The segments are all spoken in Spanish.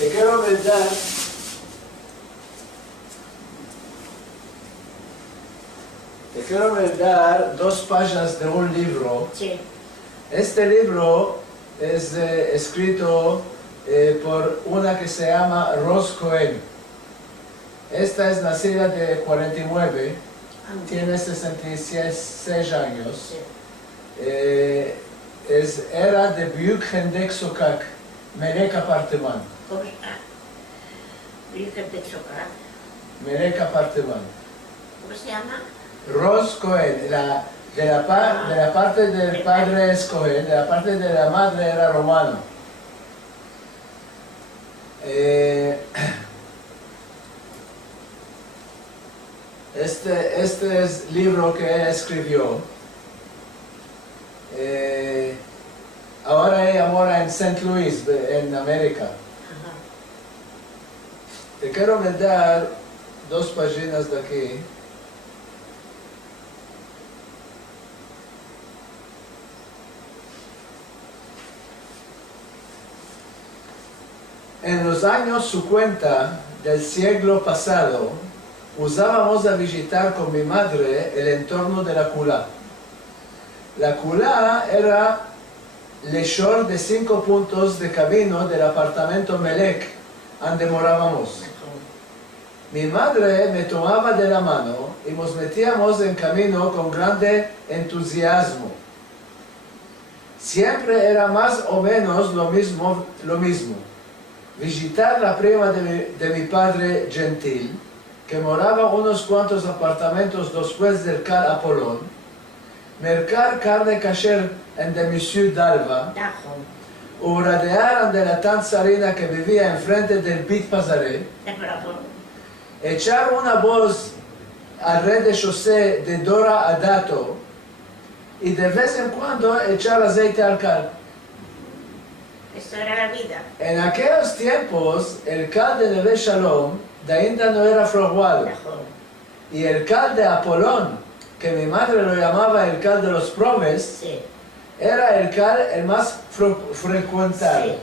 Te quiero brindar dos páginas de un libro. Sí. Este libro es escrito por una que se llama Ros Cohen. Esta es nacida de 49, tiene 66 años. Sí. Era de Biuk Hendek Sokak, Melek Apartman. ¿Cómo está? Virgen de Chocar. Melek Apartman. ¿Cómo se llama? Ros Cohen, de la parte del padre es Cohen, de la parte de la madre era romano. Este es el libro que él escribió. Ahora ella mora en St. Louis, en América. Ajá. Te quiero mandar dos páginas de aquí. En los años 50 del siglo pasado, usábamos a visitar con mi madre el entorno de la Kula. La Kula era el shore de 5 puntos de camino del apartamento Melek, donde morábamos. Mi madre me tomaba de la mano y nos metíamos en camino con grande entusiasmo. Siempre era más o menos lo mismo. Visitar la prima de mi padre Gentil, que moraba unos cuantos apartamentos después del Cal Apolón, mercar carne kasher en de Monsieur Dalva, o rodear de la tanzarina que vivía enfrente del Bit Pazaré, echar una voz al red de chaussée de Dora Adato y de vez en cuando echar aceite al cal. Esto era la vida. En aquellos tiempos, el cal de Neve Shalom de ainda no era fraguado. Y el cal de Apolón, que mi madre lo llamaba el cal de los probes, Sí. era el cal el más frecuentado. Sí.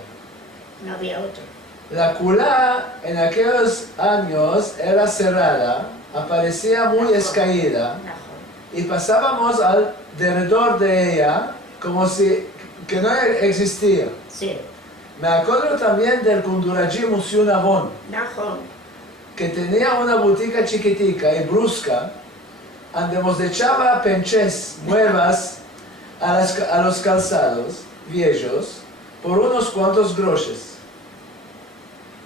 No había otro. La Kula en aquellos años era cerrada, aparecía muy escaída y pasábamos alrededor de ella como si que no existía. Sí. Me acuerdo también del Kunduraji Museo Navon, que tenía una botica chiquitica y brusca, donde nos echaba penches nuevas a los calzados viejos por unos cuantos groches.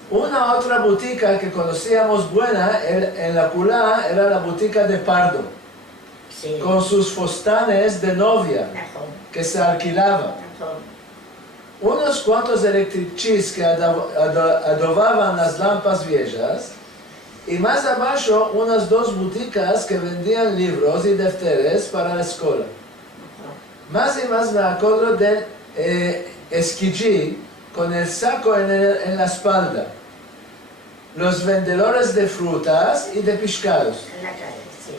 Una otra botica que conocíamos buena en la Kula era la botica de Pardo, Sí. con sus fostanes de novia que se alquilaban. Unos cuantos electrichis que adobaban las lámparas viejas y más abajo unas dos boticas que vendían libros y defteres para la escuela. Más y más me acuerdo del esquillí con el saco en la espalda, los vendedores de frutas y de pescados. En la calle, sí.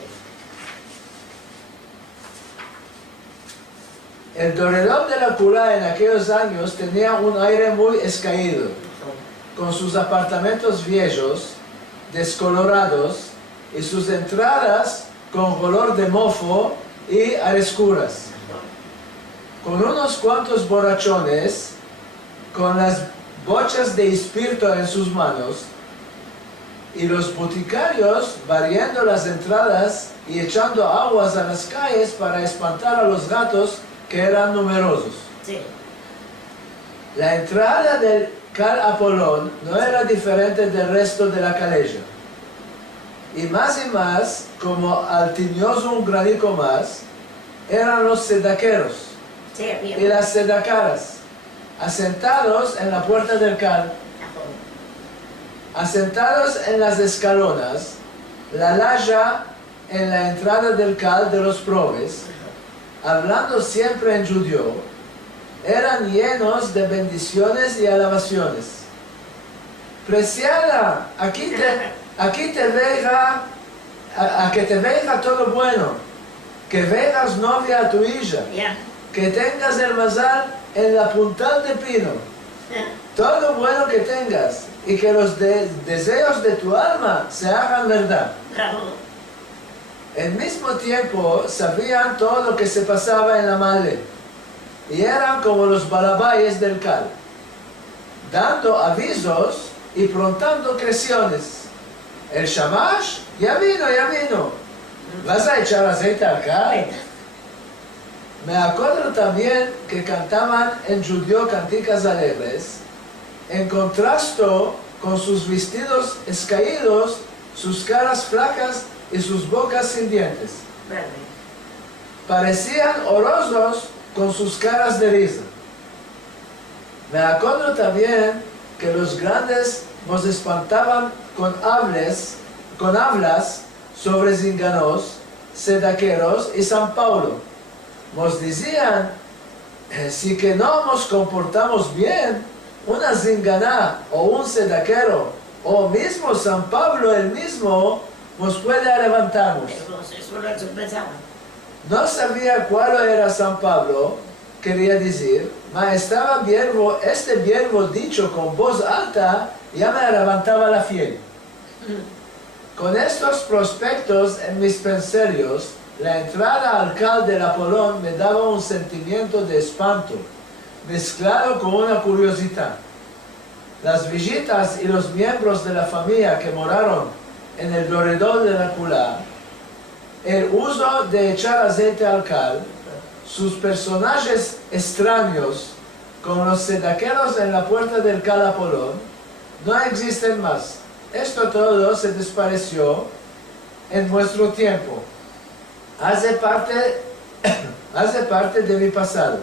El dorelón de la Kula en aquellos años tenía un aire muy escaído, con sus apartamentos viejos, descolorados, y sus entradas con color de mofo y a oscuras. Con unos cuantos borrachones, con las bochas de espíritu en sus manos, y los boticarios variando las entradas y echando aguas a las calles para espantar a los gatos que eran numerosos. Sí. La entrada del Cal Apolón no era diferente del resto de la calella. Y más, como al tiñoso un granico más, eran los sedaqueros Sí, había. y las sedacaras, asentados en la puerta del Cal, asentados en las escalonas, la laya en la entrada del Cal de los probes, hablando siempre en judío, eran llenos de bendiciones y alabaciones. Preciada, aquí te veja, a que te veja todo bueno, que veas novia a tu hija, Ya. que tengas el mazal en la puntal de pino. todo lo bueno que tengas y que los deseos de tu alma se hagan verdad. Bravo. Al mismo tiempo sabían todo lo que se pasaba en la madre y eran como los balabayes del cal, dando avisos y prontando creaciones. El shamash ya vino, ya vino. ¿Vas a echar aceite al cal? Me acuerdo también que cantaban en judío canticas alegres, en contraste con sus vestidos escaídos, sus caras flacas y sus bocas sin dientes. Bravo. Parecían orosos con sus caras de risa. Me acuerdo también que los grandes nos espantaban con hablas sobre zinganos, sedaqueros y San Paulo. Nos decían, si que no nos comportamos bien, una zinganá o un sedaquero o mismo San Pablo el mismo nos puede levantarnos. Eso lo pensaban. No sabía cuál era San Pablo, quería decir, mas estaba este verbo dicho con voz alta, ya me levantaba la fiel. Con estos prospectos en mis pensarios, la entrada al cal del Apolón me daba un sentimiento de espanto, mezclado con una curiosidad. Las visitas y los miembros de la familia que moraron en el alrededor de la culá, el uso de echar aceite al cal, sus personajes extraños con los sedaqueros en la puerta del cal Apolón, no existen más. Esto todo se desapareció en nuestro tiempo. Hace parte de mi pasado.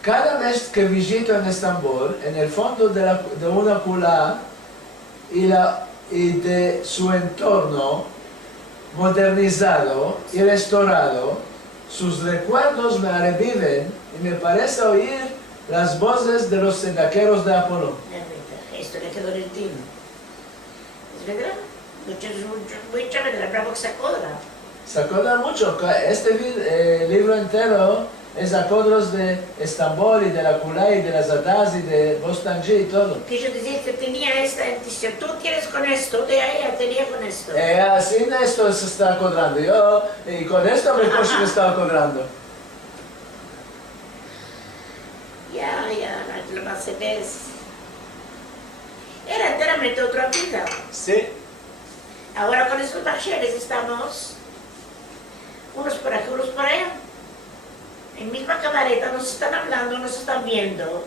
Cada vez que visito en Estambul, en el fondo de una culá y de su entorno modernizado y restaurado, sus recuerdos me reviven y me parece oír las voces de los sedaqueros de Apolón. Esto le quedó en el tino. Es verdad. Mucha verdad, bravo que se acuerda. Se acuerda mucho. Este libro entero es acuerdos de Estambul y de la Kulá y de las Adaz y de Bostanji y todo. Que yo decía que tenía esta, dice, tú tienes con esto, de ahí ya tenía con esto. Así esto se está acordando. Yo, y con esto mejor se me está acordando. Ya, lo más se ve. Era enteramente otra vida. Sí. Ahora con esos marcheres estamos unos por aquí, unos por allá. En misma camareta nos están hablando, nos están viendo.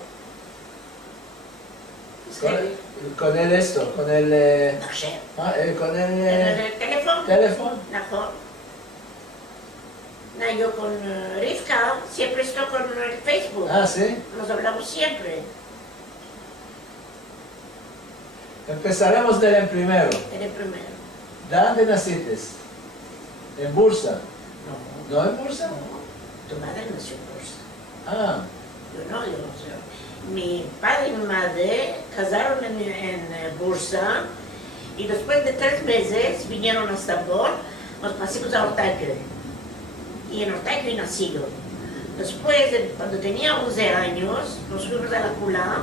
Con el esto, con el... No sé. con En el... el teléfono. teléfono. No, yo con Rivka siempre estoy con el Facebook. Ah, sí. Nos hablamos siempre. Empezaremos del primero. En el primero. ¿Dónde naciste? ¿En Bursa? No. ¿No en Bursa? Tu madre nació en Bursa. Ah, Yo no. Mi padre y mi madre casaron en Bursa y después de 3 meses vinieron a Estambul, nos pasamos a Ortaköy. Y en Ortaköy nacieron. Después, cuando tenía 11 años, nos fuimos a la Kulá.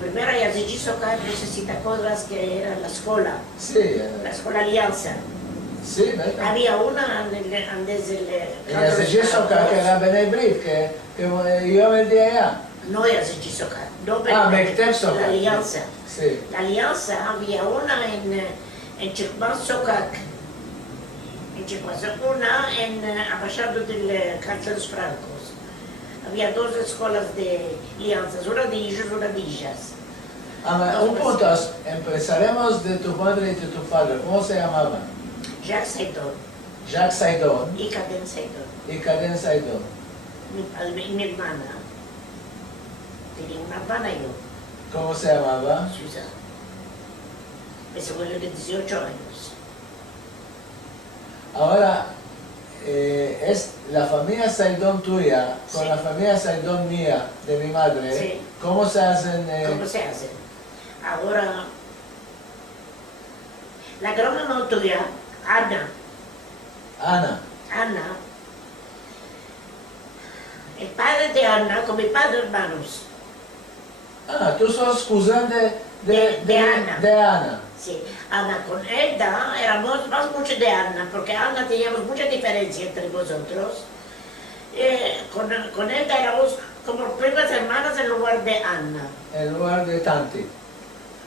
Primero ya se hizo acá, no sé si te acuerdas que era la escuela. sí. La escuela Alianza. Sí, ¿verdad? Había una desde Ella se hizo acá, que era Benay Brit, que yo vendía allá. No era se hizo acá. No, Mekteb Sokak. la Alianza. Sí. La Alianza había una en Chikman Sokak. En Chikman Sokak, una en Abashado del Cárcel de los Francos. Había 2 escuelas de alianzas, una de ellas, una de ellas. Un punto, empezaremos de tu madre y de tu padre. ¿Cómo se llamaban? Jacques Saidon Jacques Saidon y Caden Saidon. y Caden Saidon. Mi hermana. Tenía una hermana yo, ¿Cómo se llamaba? Susan. Ese fue de 18 años. Ahora, es la familia Saidon tuya con Sí. la familia Saidon mía, de mi madre. Sí. ¿Cómo se hacen? ¿Cómo se hace? Ahora, la gran mamá tuya, Ana. Ana, el padre de Ana con mi padre hermanos. Ah, tú sos cousin De Ana. Ana. Sí, Ana con Elda éramos más mucho de Ana, porque Ana teníamos mucha diferencia entre nosotros. Con Elda éramos como primas hermanas en lugar de Ana. En lugar de tanti.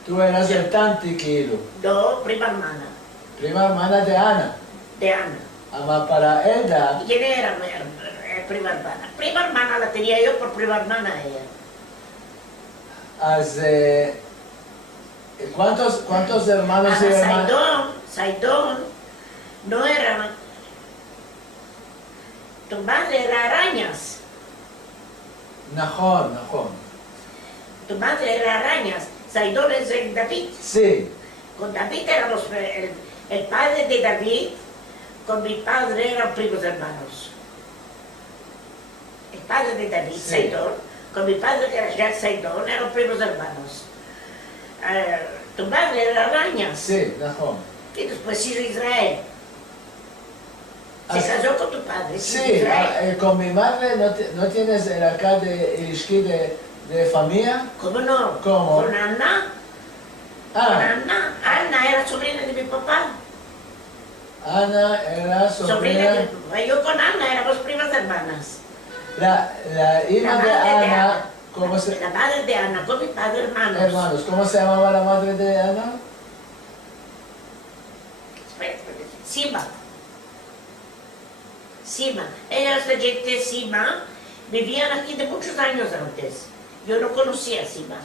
Tú eras el tanti, Kilo. No, prima hermana, Prima hermana de Ana. de Ana. Ama para Elda, ¿Y quién era prima hermana? Prima hermana la tenía yo por prima hermana ella. ¿cuántos hermanos y hermanas? Saidón, no era. Tu madre era Arañas. Najón. Tu madre era Arañas. Saidón es el David. Sí. Con David éramos el padre de David, con mi padre eran primos hermanos. El padre de David, Sí. Saidón, con mi padre que era Jacques Saidón, eran primos hermanos. Tu madre era Arañas. Sí, Najón. Y después hizo Israel. Se Así- casó con tu padre, hizo Sí, Israel. con mi madre no tienes el acá de Ilishki de familia. ¿Cómo no? ¿Cómo? Con Ana. Con Ah, Ana. Ana era sobrina de mi papá. Ana era Sobrina de sobrina. mi papá. Yo con Ana éramos primas hermanas. La hija La de madre de Ana, Ana. ¿cómo se La madre de Ana, con mi padre hermanos. hermanos, ¿cómo se llamaba la madre de Ana? Espera. Sima. Ellas de gente Sima vivían aquí de muchos años antes. Yo no conocía a Sima.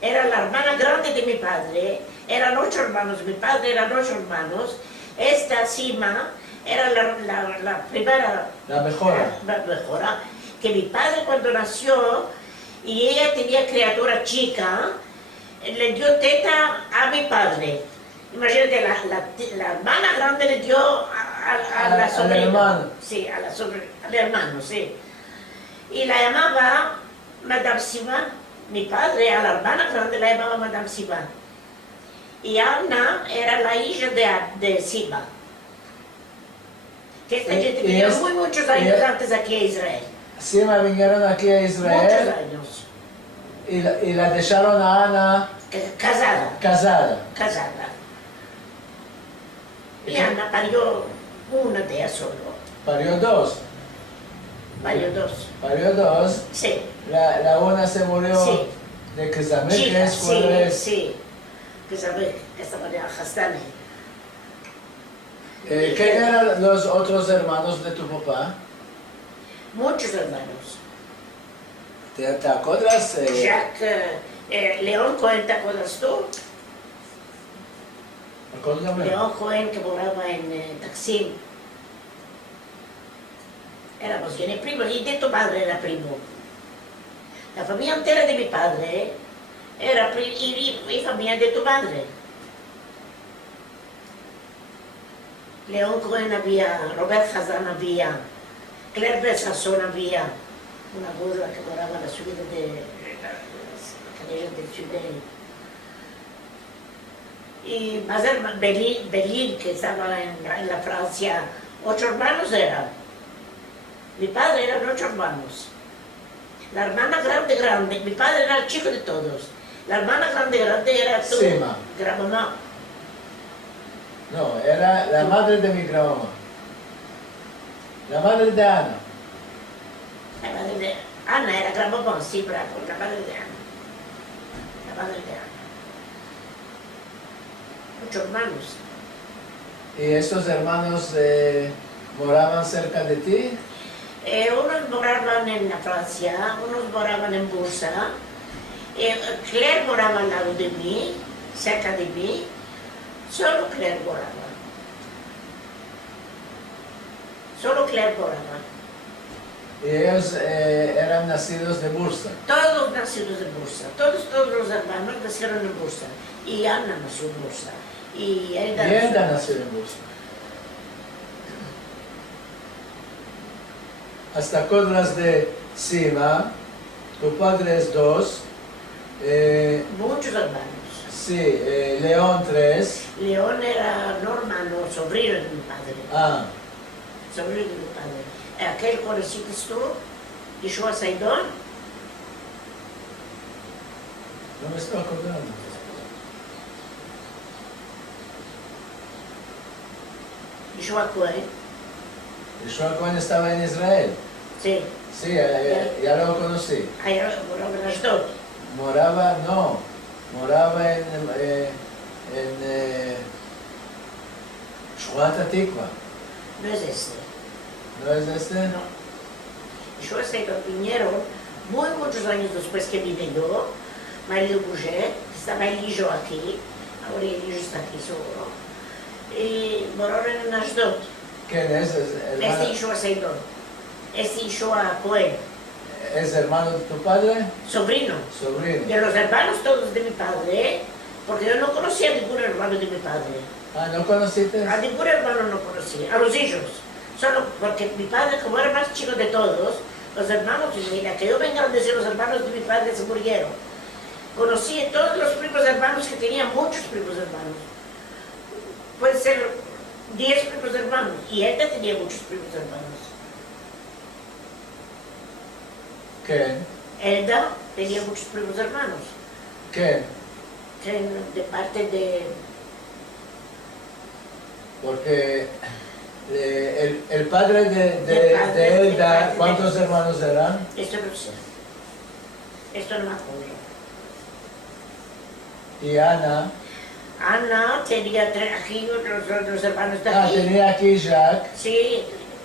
Era la hermana grande de mi padre. Eran 8 hermanos. Mi padre eran 8 hermanos. Esta Sima era la primera. La mejora. La mejora. Que mi padre cuando nació y ella tenía criatura chica, le dio teta a mi padre. Imagínate, la hermana grande le dio a la sobrina. Al hermano. Sí, al hermano, sí. Y la llamaba Madame Sivan. Mi padre a la hermana grande la llamaba Madame Sivan. Y Ana era la hija de Sivan. Que esta gente vivió muchos años antes aquí a Israel. Sí, me vinieron aquí a Muchos Israel años. y la dejaron a Ana Casada. casada. Y Ana parió una de ellas solo. Parió dos. Parió dos. Parió dos. Sí. La una se murió Sí. de Kizamik, que Chica, es cuando sí, es. sí. Que sabe, esta manera Hastane. ¿Qué eran los otros hermanos de tu papá? Muchos hermanos. ¿Te acuerdas? Jacques, León Cohen, ¿te acuerdas tú? Acuérdame. León Cohen que moraba en Taksim. Éramos bien primos, y de tu padre era primo. La familia entera de mi padre era y familia de tu madre. León Cohen había, Robert Hazan había, Claire Besançon había, una burla que moraba en la subida de la calle del Sudén. Y Mazer Belín, que estaba en la Francia, 8 hermanos eran. Mi padre eran 8 hermanos. La hermana grande, mi padre era el chico de todos. La hermana grande era tú, Sima. que era mamá. No, era la madre de mi grandmamá. La madre de Ana. La madre de Ana era gran mamá, sí, bravo, la madre de Ana. La madre de Ana. 8 hermanos. ¿Y esos hermanos moraban cerca de ti? Unos moraban en la Francia, unos moraban en Bursa. Claire moraba al lado de mí, cerca de mí. Solo Claire moraba. Solo Claire moraba. Y ellos eran nacidos de Bursa. Todos nacidos en Bursa. Todos los hermanos nacieron en Bursa. Y Ana nació en Bursa. Y Elda Y Elda nació en Bursa. Hasta Codras de Sima, tu padre es 2. Muchos hermanos. Sí, León 3. León era no hermano, sobrino de mi padre. Ah, Sobrino de mi padre. Aquel conociste tú, Yeshua Saidón. No me estoy acordando. Yeshua Cohen. Yeshua Cohen estaba en Israel. Sí. Sí, ya lo conocí. Allá moraba en Ashdod. Moraba en Shkuat Atikva. No es este. ¿No es este? No. Yeshua Seidor vinieron muchos años después que vine yo, marido Bouget, estaba Eligio aquí, ahora Eligio está aquí seguro, y moraron en Ashdod. ¿Quién es? Este Yeshua Seidor, este Yeshua Cohen, ¿Es hermano de tu padre? sobrino. Sobrino. De los hermanos todos de mi padre, porque yo no conocía a ningún hermano de mi padre. Ah, ¿no conociste? A ningún hermano no conocía, a los hijos. Solo porque mi padre, como era más chico de todos, los hermanos, y mira, que yo venga a decir los hermanos de mi padre se murieron. Conocí a todos los primos hermanos que tenían muchos primos hermanos. Puede ser 10 primos hermanos, y él tenía muchos primos hermanos. ¿Quién? Elda tenía muchos primos hermanos, ¿Quién? que de parte de... Porque el padre de Elda, ¿cuántos hermanos eran? Esto no sé. Esto no me acuerdo. Y Ana. Ana tenía aquí los hermanos de aquí. Tenía aquí Jacques. Sí,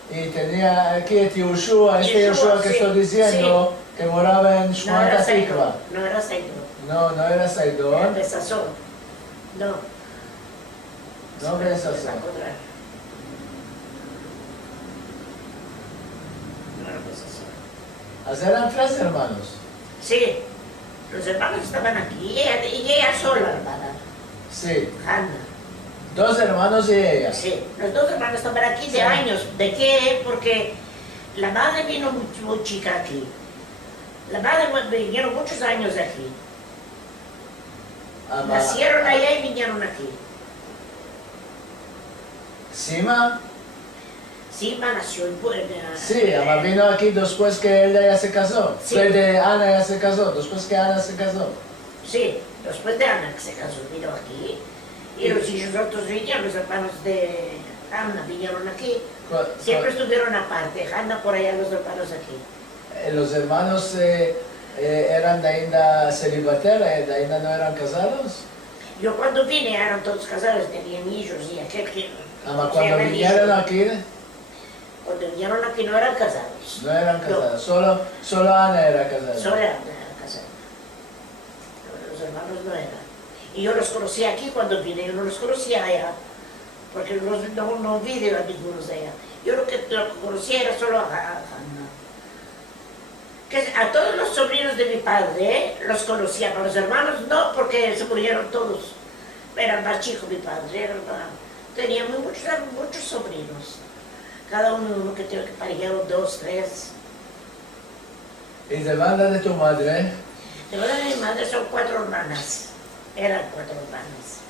Y tenía aquí Yehoshua, Yehoshua que sí, estoy diciendo, que moraba en no Shkuat era Atikva. Saidor, no era Saidor, No era era Saidón. Besazón. No. No Besazón. No era Besazón. Así eran 3 hermanos. Sí, los hermanos estaban aquí y ella sola, hermana, Sí. Hanna. 2 hermanos y ella. Sí, los 2 hermanos estaban aquí de Sí. años. ¿De qué? Porque la madre vino muy chica aquí. La madre vinieron muchos años de aquí. Nacieron allá y vinieron aquí. Sima, Sima nació en Puebla. sí, Ama vino aquí después que Elda ya se casó. Sí. Después de Ana ya se casó, después que Ana se casó. Sí, después de Ana que se casó, vino aquí. Y los hijos otros vinieron, los hermanos de Ana vinieron aquí. Siempre estuvieron aparte, Hanna por allá, los hermanos aquí. Los hermanos eran de ainda celibatera, de ainda no eran casados. Yo cuando vine eran todos casados, tenían hijos y aquel que... Ama se cuando llama vinieron Eliseo. aquí Cuando vinieron aquí no eran casados. no eran casados, solo Ana era casada. Solo eran casados. Los hermanos no eran. Y yo los conocí aquí cuando vine, yo no los conocía allá, porque no vi a ninguno de allá. Yo lo que conocía era solo a Hanna. A todos los sobrinos de mi padre los conocía, pero los hermanos no, porque se murieron todos. Era más chico mi padre, tenía muchos sobrinos. Cada uno que parecieron 2, 3. Y de banda de tu madre, De verdad, mi madre son 4 hermanas. Eran 4 hermanas.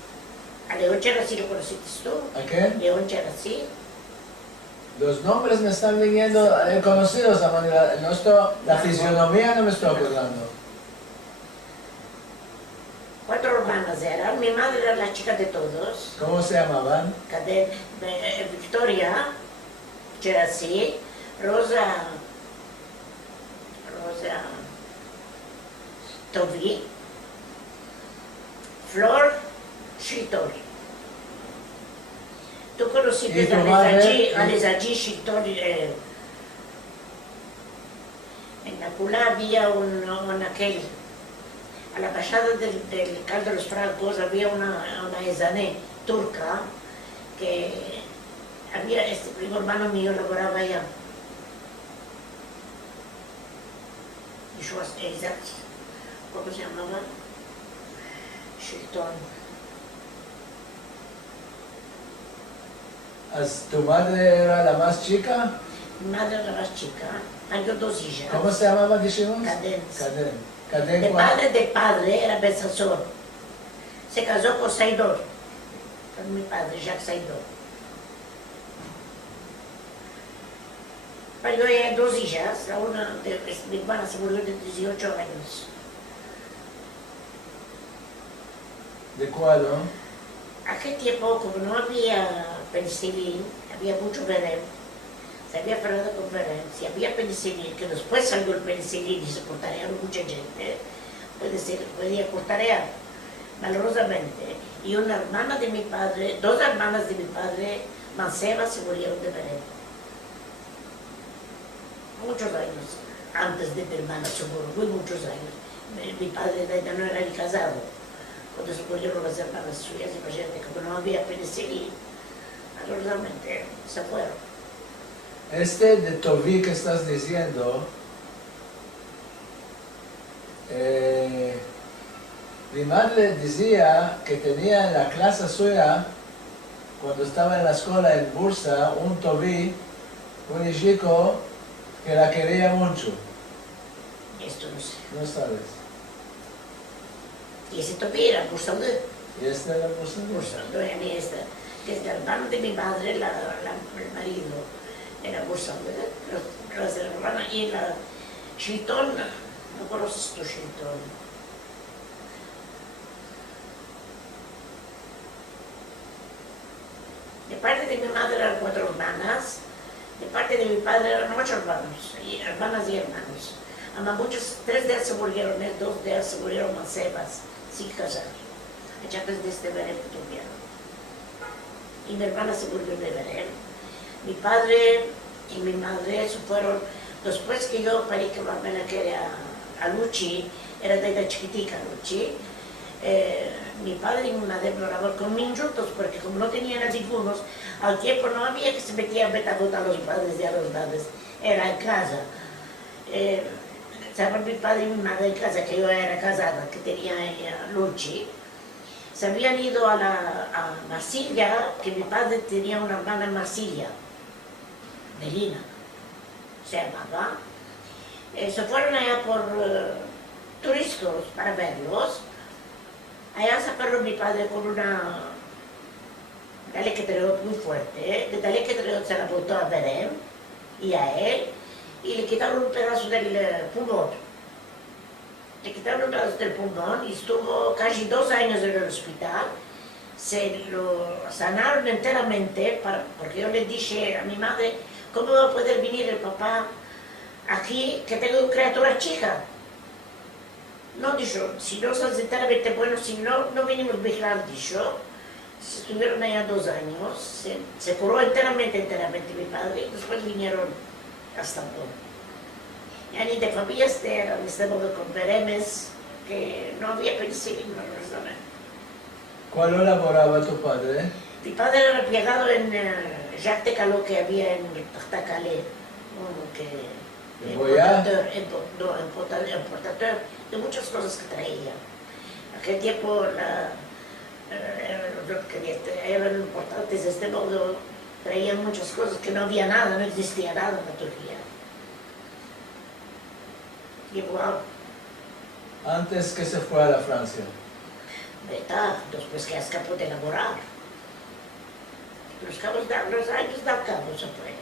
A Leoncha sí lo conociste tú. ¿a qué? Leoncha sí. Los nombres me están viniendo conocidos, Ama, la fisionomía no me estoy acordando. 4 hermanas eran. Mi madre era la chica de todos. ¿Cómo se llamaban? Victoria, Cherasí, Rosa Tovi, Flor Shitor. Tú conociste ¿Y tu madre? a Lesaji Shitor. En la Pula había aquel, a la pasada del Caldo de los Francos había una esané turca que había, este primo hermano mío laboraba allá. ¿Cómo se llamaba? Shilton. ¿Tu madre era la más chica? Mi madre era más chica, tengo 2 hijas. ¿Cómo se llamaba, dijimos? Cadence. Cadén. De padre era Besazor. Se casó con Saidor, con mi padre, Jacques Saidor. Pero yo tenía 2 hijas, mi hermana se murió de 18 años. ¿De cuál, no? Aquel tiempo, como no había penicilina, había mucho verem, se había parado con verem. Si había penicilina, que después salió el penicilina y se cortaron mucha gente, podía cortarear valorosamente. Y una hermana de mi padre, dos hermanas de mi padre, mancebas, se murieron de verem. Muchos años antes de mi hermana se murió, muy muchos años. Mi padre ya no era ni casado. Cuando se murieron las hermanas suyas, imagínate, como no había penicilina, valorosamente se fueron. Este de Toví que estás diciendo, mi madre decía que tenía en la clase suya, cuando estaba en la escuela en Bursa, un Toví, un chico que la quería mucho. Esto no sé. No sabes. Y ese todavía era Bursalde. ¿Y este era Bursa? Bursalde, a mí esta, que es el hermano de mi madre, el marido, era Bursalde. Las hermanas y la Chiltón, no conoces tu Chiltón. De parte de mi madre eran 4 hermanas, de parte de mi padre eran 8 hermanos, hermanas y hermanos. Además, muchos, 3 de ellas se murieron, 2 de ellas se murieron mancebas, sin casar. Achaques de este verem que tuvieron. Y mi hermana se murió de verem. Mi padre y mi madre se fueron, después que yo parí que la hermana que era a Luchi, era desde chiquitica Luchi, mi padre y mi madre hablaban conmigo juntos, porque como no tenían ningunos, al tiempo no había que se metían a los padres y a los madres, era en casa. Estaban mi padre y mi madre en casa, que yo era casada, que tenía Luchi. Se habían ido a Marsilia, que mi padre tenía una hermana en Marsilia, Melina, se llamaba. Se fueron allá por turistas para verlos. Allá se paró mi padre con una dalequetreo muy fuerte. De dalequetreo se la botó a Berem y a él, y le quitaron un pedazo del pulmón. Le quitaron un pedazo del pulmón y estuvo casi 2 años en el hospital. Se lo sanaron enteramente, porque yo le dije a mi madre, ¿cómo va a poder venir el papá aquí que tengo una criatura chica? No, dijo, si no son enteramente buenos, si no, no venimos a vigilar, dijo. Estuvieron allá 2 años, se curó enteramente mi padre, y después vinieron a Estambul. Y ni de familias de Estambul con veremes, que no había penicilina, no. ¿Cuál laboraba tu padre? Mi padre era plegado en Jacques de Caló que había en Tacalé, importador de muchas cosas que traía. Aquel tiempo eran importantes de este modo, traían muchas cosas que no había nada, no existía nada en la Turquía. Igual. Antes que se fue a la Francia. ¿Verdad? Después que escapó de laborar. Los años del cabo se fue.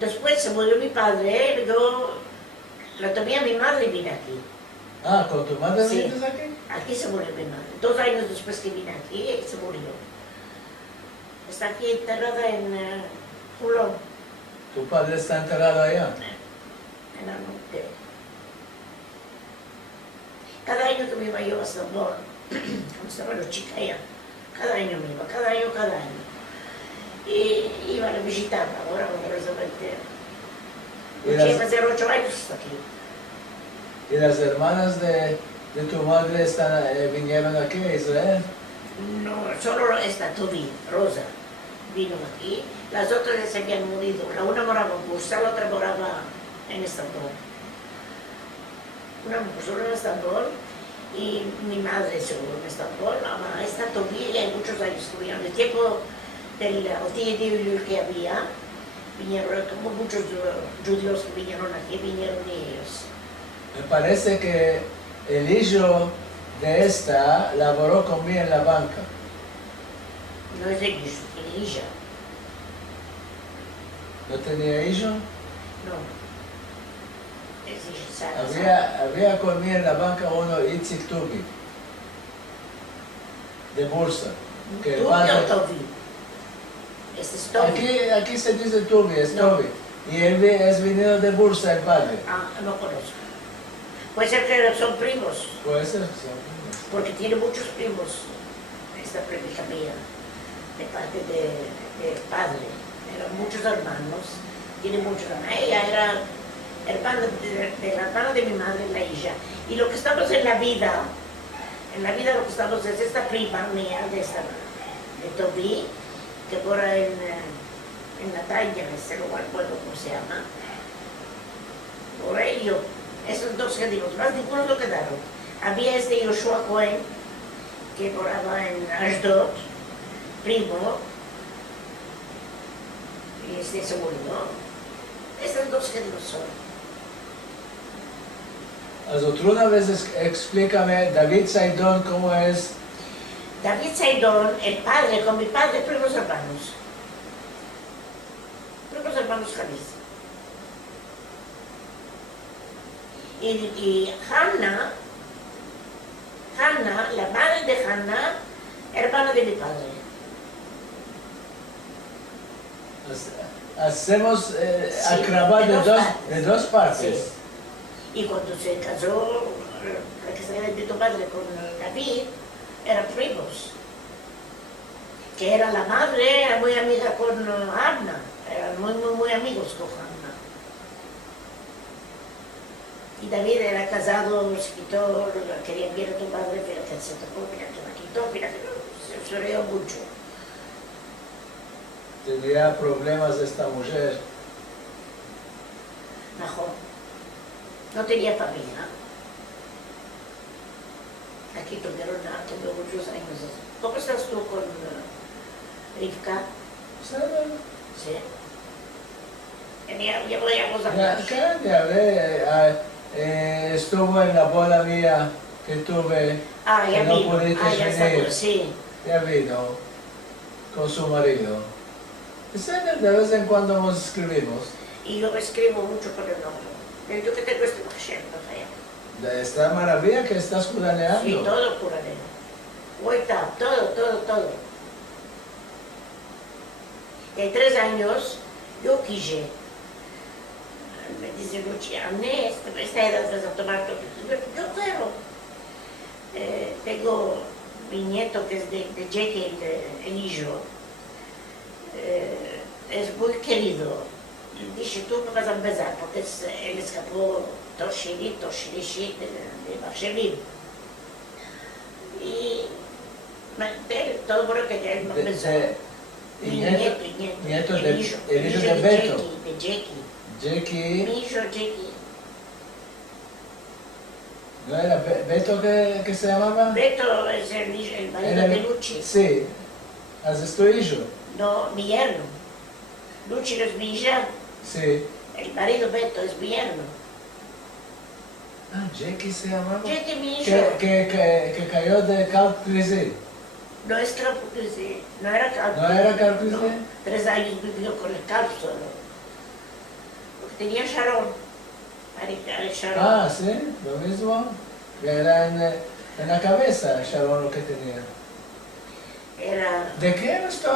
Después se murió mi padre, yo la tomé a mi madre y vine aquí. Ah, ¿con tu madre Sí. viniste aquí? Aquí se murió mi madre. 2 años después que vine aquí, se murió. Está aquí enterrada en Fulón, ¿Tu padre está enterrado allá? en el monte. Cada año que me iba yo a Estambul, cuando estaba los chicas allá, cada año me iba, cada año. Y iba a visitarla, ahora valorosamente. Llegué a hacer 8 años hasta aquí. ¿Y las hermanas de tu madre vinieron aquí a Israel? No, solo esta Toby, Rosa, vino aquí. Las otras ya se habían morido. La una moraba en Bursa, la otra moraba en Estambul. Una solo en Estambul y mi madre seguro en Estambul. Esta Toby ya hay muchos años que vinieron. El tiempo del Otiyedivil que había, vinieron como muchos judíos que vinieron aquí, vinieron ellos. Me parece que el hijo de esta laboró conmigo en la banca. No es el hijo, tiene hija. ¿No tenía hijo? No. Había conmigo en la banca uno, Itzik Tubi, de Bursa. Que el ¿Tubi padre- o Tobi? Este es Tobi. Aquí se dice Tubi, es No. Tobi. Y él es venido de Bursa, el padre. Ah, no conozco. Puede ser que son primos, Puede ser. porque tiene muchos primos, esta hija mía, de parte de padre. Eran muchos hermanos, tiene muchos hermanos. Ella era hermana de la hermana de mi madre, la hija. Y lo que estamos en la vida lo que estamos es esta prima mía, de Tobí, que mora en Natalia, en ese lugar, pueblo, ¿cómo se llama? Por ello, esos dos judíos, más ninguno lo quedaron. Había este Yoshua Cohen, que moraba en Ashdod, primo, y este se murió. Estos dos judíos son. Pues otra una vez explícame, David Saidón, cómo es. David Saidón, el padre, con mi padre, primos hermanos. Primos hermanos Javis. Y Hanna, la madre de Hanna, hermana de mi padre. Hacemos Sí, acrabar de de dos dos, partes. de dos partes. Sí. Y cuando se casó, la que se de tu padre con David, eran primos. Que era la madre, era muy amiga con Anna, eran muy amigos con Anna. Y David era casado, se quitó, quería ver a tu padre, pero que se tocó, mira que la quitó, mira que se sonrió mucho. Tenía problemas esta mujer. Mejor. No tenía familia. Aquí tuvieron muchos años. ¿Cómo estás tú con Rivka? Sí. Ya podíamos hablar. Estuvo en la boda mía que tuve, Ah, ya que no vino. pudiste Ya está, venir. sí. Ya vino con su marido. De vez en cuando nos escribimos. Y yo escribo mucho por el nombre. Yo que tengo este machete, no sé. De esta maravilla que estás curaneando. Sí, todo curadero. Vuelta, todo. Y hay 3 años, yo quise. Me dice Lucia, esta edad vas a tomar todo. Yo quiero. Tengo mi nieto que es de Jackie, el hijo. Es muy querido. Y dije, tú me vas a empezar, porque él escapó Toshiri de Barshelim. Y todo por lo que él me empezó. Y Mi nieto el de hijo de Beto. De Jackie. Jackie, Mi hijo Jackie. ¿no era Beto que se llamaba? Beto es el marido de Luchi. Sí, ¿has tu hijo? No, mi yerno. Luchi no es mi hija. Sí. El marido Beto es mi yerno. Ah, Jackie se llamaba. Jackie, mi hijo. Que cayó de Cal Crisis. No es Calpusí, no era Calpusí. ¿No era Calpusí? No, 3 años vivió con el Calp solo. Porque tenía Sharon. Marita de Sharon. Ah, sí, lo mismo. Que era en la cabeza Sharon lo que tenía. Era. ¿De qué era esto?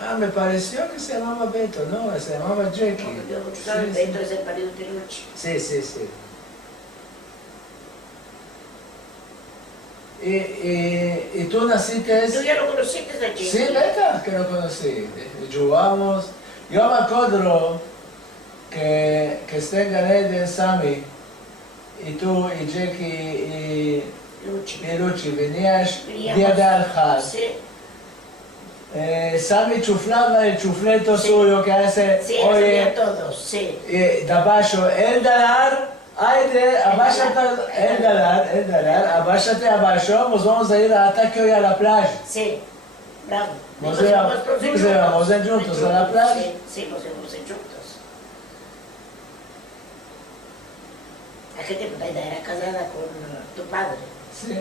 Ah, me pareció que se llamaba Beto, no, se llamaba Jackie. No, vivió muchos años. Beto es el marido de Luchi. Sí. ¿Y tú naciste? ¿Tú ya lo conociste a Jackie? Sí, beta, que lo conocí. Jugamos. Yo me acuerdo que esté en Ganeden Sami, y tú, y Jackie, y Luchi, venías día de Al-Had. Sí. Sami chuflaba el chufleto suyo que hace, Sí, oye, a todos, sí. Dabasho, el dalar, hayde, abáchate abajo, nos vamos a ir a ataque hoy a la playa. Sí, bravo. Nos íbamos juntos a la playa. Sí, nos íbamos juntos. ¿A qué tiempo era casada con tu padre? Sí.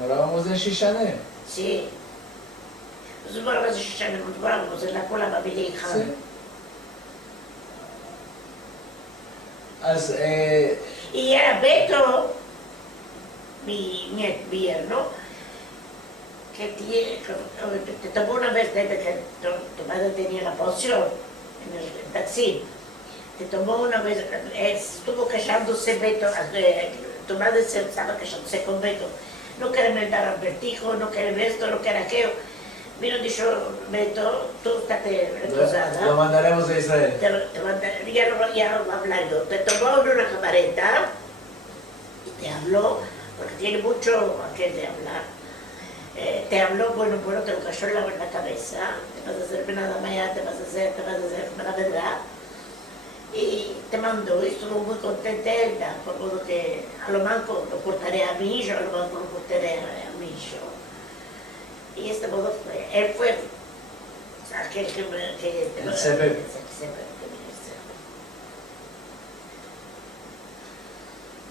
Morábamos en Shishané. Sí. Nos morábamos en Shishané, nos morábamos en la cola Babili y Sí. אז Y era Beto, mi yerno, que tomó una vez desde que tu madre tenía la poción en el taxi. Te tomó una vez, estuvo quejándose Beto, tu madre estaba quejándose con Beto. No quiere dar al vertigo, no quiere esto, no quiere aquello. Vino y dijo, Beto, tú estás reposada. lo mandaremos a Israel. Ya lo voy a hablar yo. Te tomó en una camareta y te habló, porque tiene mucho aquel de hablar. Te habló, bueno, te lo cayó en la cabeza, te vas a hacer nada mañana, te vas a hacer la verdad. Y te mandó y estuvo muy contenta ella, por modo que a lo manco lo portaré a mi hijo, a lo manco lo portaré a mi hijo. Y este modo fue, él fue aquel que El Sebeb.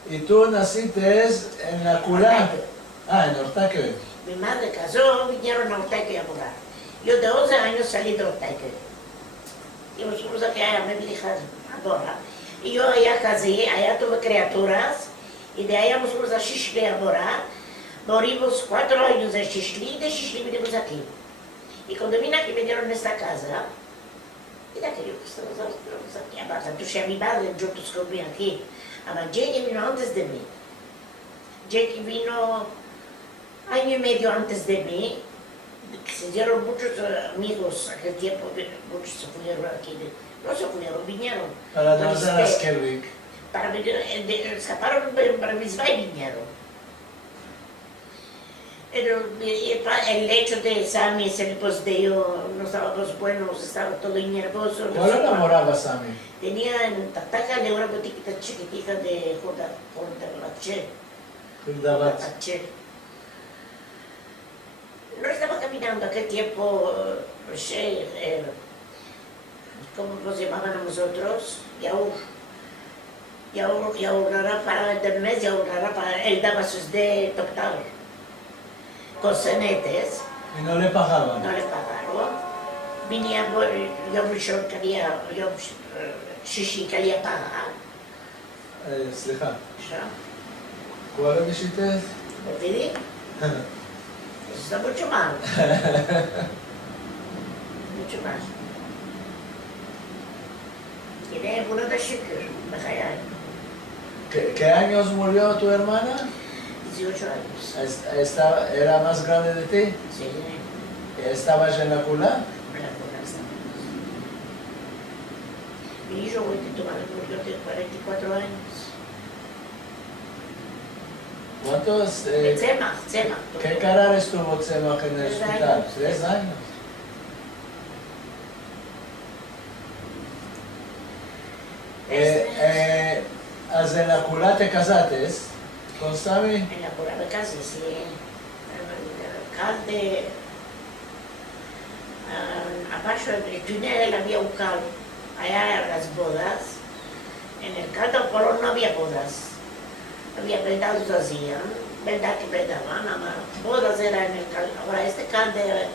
Y tú naciste en la Kula. En Ortaque. Mi madre casó, vinieron a Ortaque a morar. Yo de 11 años salí de Ortaque. Y nosotros aquí me dirijan ahora. Y yo allá casé, allá tuve criaturas, y de allá nosotros a Xixli a morar. Morimos 4 años en Xixli, y de Xixli vinimos aquí. Y cuando vine aquí, vinieron nesta casa, y daqui eu estamos aqui abaixo. Entonces mi madre juntos conmigo aquí. Mas Jake vino antes de mí. Jake vino año y medio antes de mí. Se dieron muchos amigos aquel tiempo, muchos se fueron aquí. No se fueron, vinieron. Para danzar a Skelvik. Para venir, escaparon para Misvá y vinieron. El hecho de Sami, pues de yo, no estábamos buenos, estaba todo nervioso. ¿Cuál enamoraba Sami? Tenía en Tataca de una botiquita chiquitita de Jordabache. No estaba caminando aquel tiempo, ¿cómo nos llamaban a nosotros? Yaur para el mes, Yaur para él daba sus de doctor, con cenetes. Y no le pagaban. No le pagaron. Venía, yo quería, Shishi quería pagar. סליחה, ¿Ya? ¿cuál es mi ¿Me pedí? Eso está mucho mal. Mucho mal. Tiene uno de Shikr, ¿Qué años murió tu hermana? 18 años. ¿Era más grande de ti? Sí, ¿Estabas en la Kula? me la conozco. Mi hijo murió de 44 años. ¿Cuántos? Tzemach. ¿Qué carar estuvo Tzemach en el 3 hospital? años. 3 años. אז en la Kula te casaste con Sami. En la Cura de Casi, sí. En el alcalde, abajo del túnel había un cal. Allá eran las bodas. En el cal del Colón no había bodas. Había vendados hacían, verdad que vendaban, bodas eran en el cal. Ahora este cal del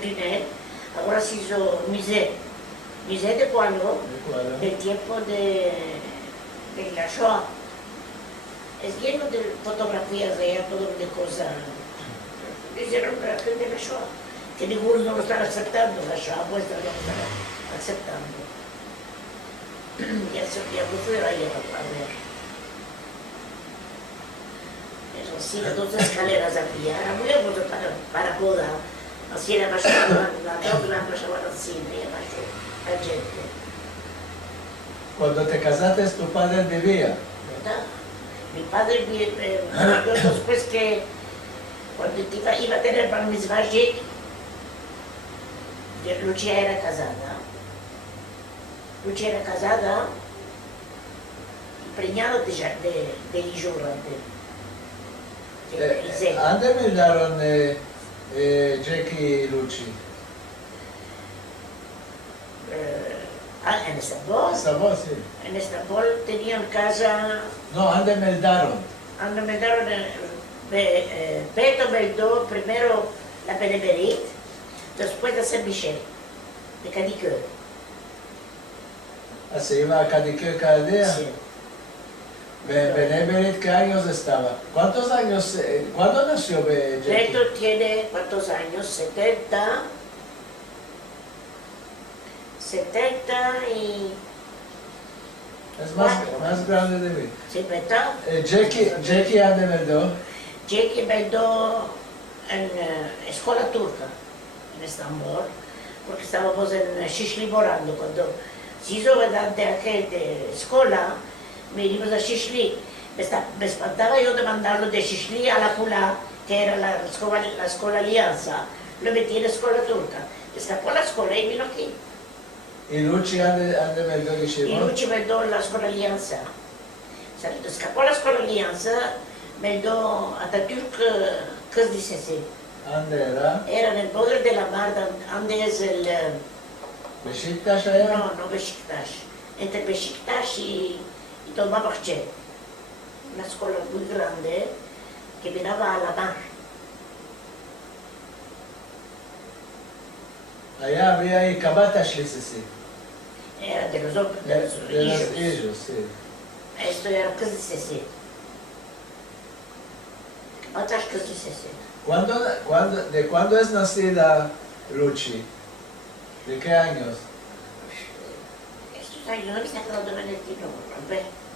túnel, ahora se hizo museo. Museo de cuando, del tiempo de la Shoah. Es lleno de fotografías de allá, todo de cosas. Hicieron aquel de la Shoah, que ninguno no lo están aceptando, la Shoah muestra que no lo están aceptando. Ya se fue ahí a ver. Eso sí, 2 escaleras había, era muy hermoso para boda. Así era más la otra pasaba al cine, más la gente. Cuando te casaste, tu padre vivía. ¿Verdad? Mi padre murió después que cuando iba a tener para mis Jake, Lucia era casada. Lucia era casada y preñada de hijo grande. ¿Dónde me daron Jackie y Luchi? En Estambul. Estambul, sí. En Estambul tenían casa. No, ¿dónde me daron? Donde me daron, Beto me dio primero la Beneberit, después de Saint Michel, de Cadiqueur. Se iba a Cadiquel cada día. Sí. Beneberit, ¿qué años estaba? ¿Cuántos años? ¿Cuándo nació Jackie? Neto tiene, ¿cuántos años? 70. 70 y... Es más grande de mí. 50. Jackie ande Meldo. Jackie vedo en escuela turca en Estambul, porque estábamos en Shishli morando. Cuando se hizo durante aquel de escuela, me íbamos a Shishli. Me espantaba yo de mandarlo de Shishli a la Kula, que era la escuela Alianza. Lo metí en la escuela turca. Escapó a la escuela y vino aquí. ¿Y Luchi ande Meldo Y Yeshiva? Luchi vedo la escuela Alianza. Escapó a la escuela Alianza, vedo Atatürk Kız Lisesi. ¿Ande era? Era en el poder de la mar, donde es el... ¿Besiktas allá? No Beşiktaş. Entre Beşiktaş y Dolmabahçe. Una escuela muy grande que miraba a la mar. Allá había ahí Kabatash Lisesi. Era de los De los hijos. ellos, sí. Esto era Kız Lisesi. Bataş Kız Lisesi. ¿De cuándo es nacida Luchi? ¿De qué años? Estos años no me está quedando en el tiro.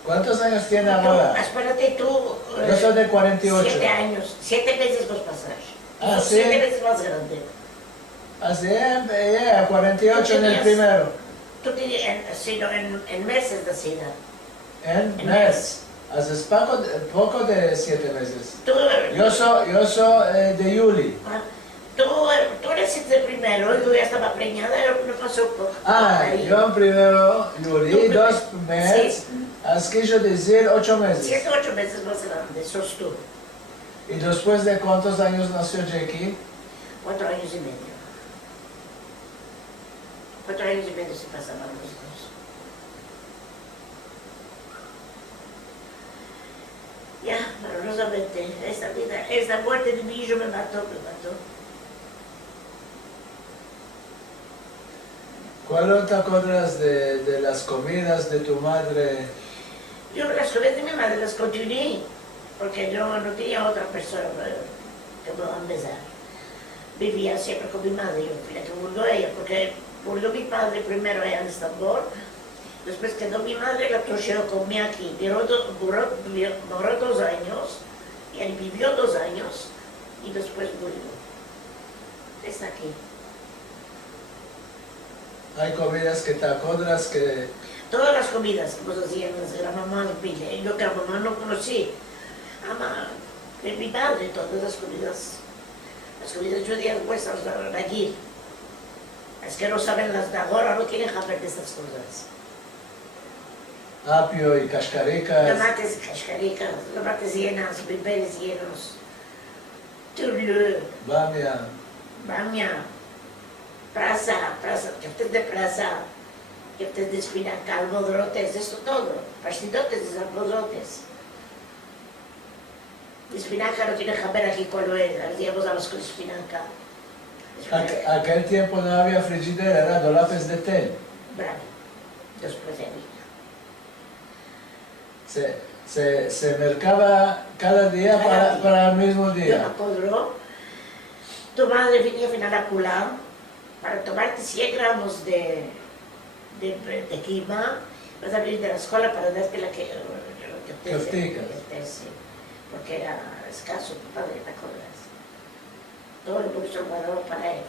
¿Cuántos años tiene ahora? Espérate tú. Yo soy de 48. 7 años. 7 veces vos pasar. Ah, Sos ¿sí? 7 veces más grande. Así es, 48 en el primero. Tú tenías, sino en meses de nacida. En mes. Haces poco de 7 meses. Tú, Yo soy de Yuli. tú eres el primero, yo ya estaba preñada, no pasó poco. Yo en primero Yuli, Tú 2 primero. meses. Sí. Has quiso decir 8 meses. 7 o 8 meses más grande, sos tú. ¿Y después de cuántos años nació Jackie? 4 años y medio. 4 años y medio se pasaban los dos. Ya, dolorosamente, esta muerte de mi hijo me mató. ¿Cuál te acuerdas de las comidas de tu madre? Yo las comidas de mi madre las continué, porque yo no tenía otra persona que me besar. Vivía siempre con mi madre, yo fui la que murió ella, porque murió mi padre primero allá en Estambul, después quedó mi madre, la trajeron conmigo aquí, duró 2 años, y él vivió 2 años, y después murió. Está aquí. Hay comidas que te acuerdas que... Todas las comidas que nos hacían la mamá nos pide, y yo que la mamá no conocí, ama de mi padre, todas las comidas judías vuestras de allí. Es que no saben las de ahora, no quieren saber de estas cosas. Apio y cascaricas. Tomates y cascaricas, tomates llenas, piperes llenos, turlú, Bamia. bamia, prasa, keftes de prasa, keftes de espinaca, almodrotes, esto todo, pastidotes de almodrotes. Espinaca no tiene que ver aquí con lo es, llevamos con espinaca. Aquel tiempo no había frigidera, era dolapes de té. Bravo, después de mí. Se mercaba cada día para el mismo Yo me día. acuerdo, tu madre venía a final a Pulau para tomarte 100 gramos de quima, vas a venir de la escuela para darte la que Torticas. sí, porque era escaso, tu padre, ¿te acuerdas? Todo el mundo se lo guardaba para él.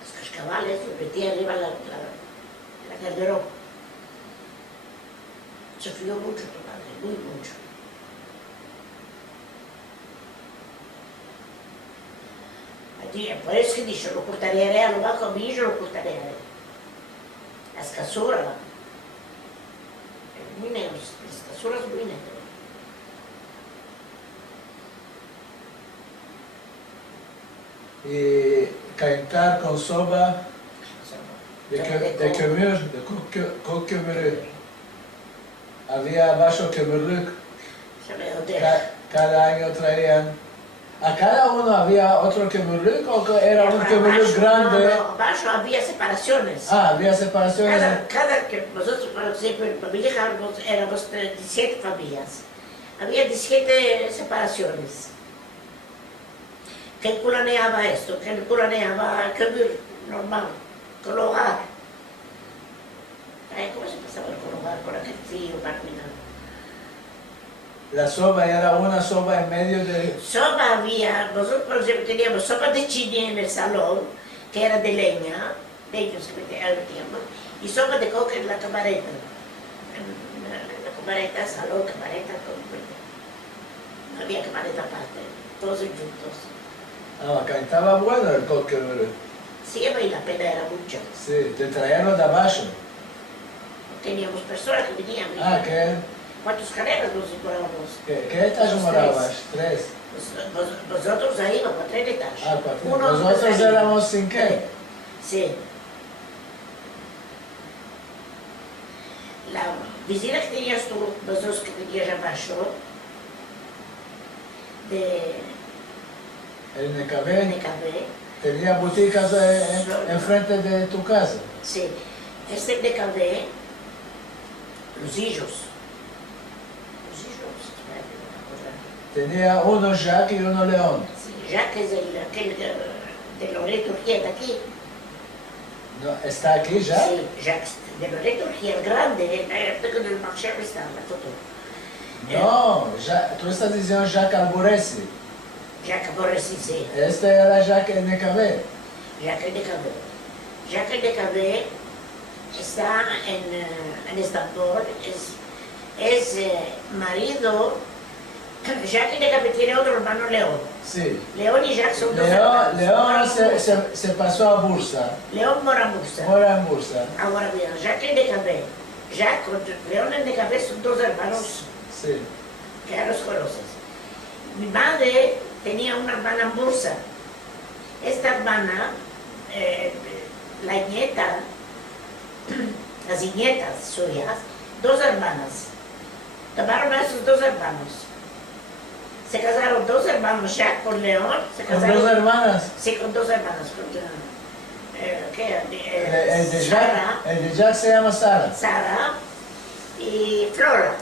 Los cascabales los metía arriba la calderón. Sufrió mucho tu madre, muy mucho. Por eso que dice, lo portaré a lo bajo a mí, yo lo portaré a él. Las casuras, muy negros, las casuras muy negras. Y calentar con soba de kömür. Había vaso kömürlük. Cada año traían ¿A cada uno había otro kebulik o que era un kebulik grande? No, abajo había separaciones. Ah, había separaciones. Cada que nosotros, por ejemplo, en familia Harvard éramos 17 familias. Había 17 separaciones. Que curaneaba esto, que curaneaba kebur normal, colocar. ¿Cómo se pasaba el colocar por aquel frío carminal? La sopa era una sopa en medio de... Sopa había, nosotros por ejemplo teníamos sopa de chile en el salón, que era de leña, ellos que metíamos, y sopa de coca en la camareta. La camareta, salón, camareta, no había camareta aparte, todos juntos. Ah, acá estaba bueno el kebulik. Sí, y la pena era mucho. Sí, te traían los de abajo. Teníamos personas que venían. Ah, ¿qué? ¿Cuántos carreras nos encontrábamos? ¿Qué etaje morabas? 3. Nosotros ahí íbamos a 3 etajes. Ah, 4. Nosotros éramos 5. Sí. La vecina que tenías tú, los dos que tenías abajo, de El NKB NKB, tenía boutiques enfrente de tu casa. sí. Este NKB, los hijos. Tenía uno Jack y uno León. Sí, Jack es aquel de Loreto Urgía de aquí. No, ¿está aquí Jack? Sí, Jack de Loreto Urgía, el grande, en el marché está la foto. No, tú estás diciendo Jack Alboresi. Jack Borresi, sí. Este era Jack NKB. Jack NKB. Jack NKB está en Estambul, es marido. Jack NKB tiene otro hermano, León. Sí. León y Jack son dos hermanos. León se pasó a Bursa. León mora en Bursa. Mora en Bursa. Ahora bien, Jack NKB. Jack con León NKB son dos hermanos Sí. que ya los conoces. Mi madre tenía una hermana en Bursa. Esta hermana, la nieta, las nietas suyas, 2 hermanas. Tomaron a esos 2 hermanos. Se casaron 2 hermanos, Jack con León. Se ¿Con casaron, 2 hermanas? Sí, con 2 hermanas. ¿Qué? El de Sara, Jack se llama Sara. Sara y Flora.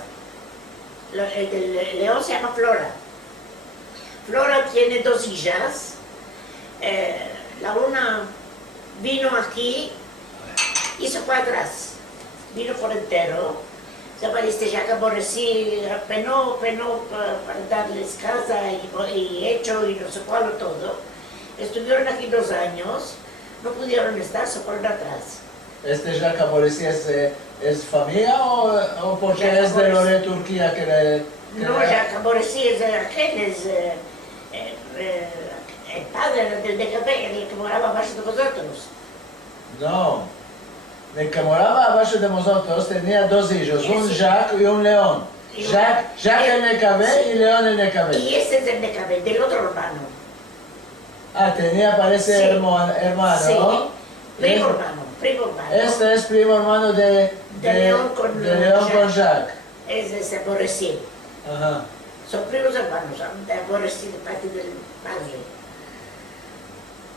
El de León se llama Flora. Flora tiene 2 hijas. La una vino aquí y se fue atrás. Vino por entero. Se aparece ya que aborrecí, penó para darles casa y hecho y no sé cuál todo. Estuvieron aquí 2 años, no pudieron estar, se fueron atrás. ¿Este Jack Alboresi es familia o porque Jack es de Alboresi. Loreto Turquía que le... No, ya que aborrecí es aquel, es el padre del DKB, el que moraba abajo de vosotros. No. El que moraba abajo de nosotros tenía 2 hijos, un Sí. Jack y un León. Y Jack el NKB sí. y León el NKB. Y ese es el DKB, del otro hermano. Ah, tenía, parece, Sí. hermano, Sí, ¿no? primo hermano. Este es primo hermano de León con León con Jack. Es de aborrecí. Ajá. Son primos hermanos, de aborrecí de parte del padre.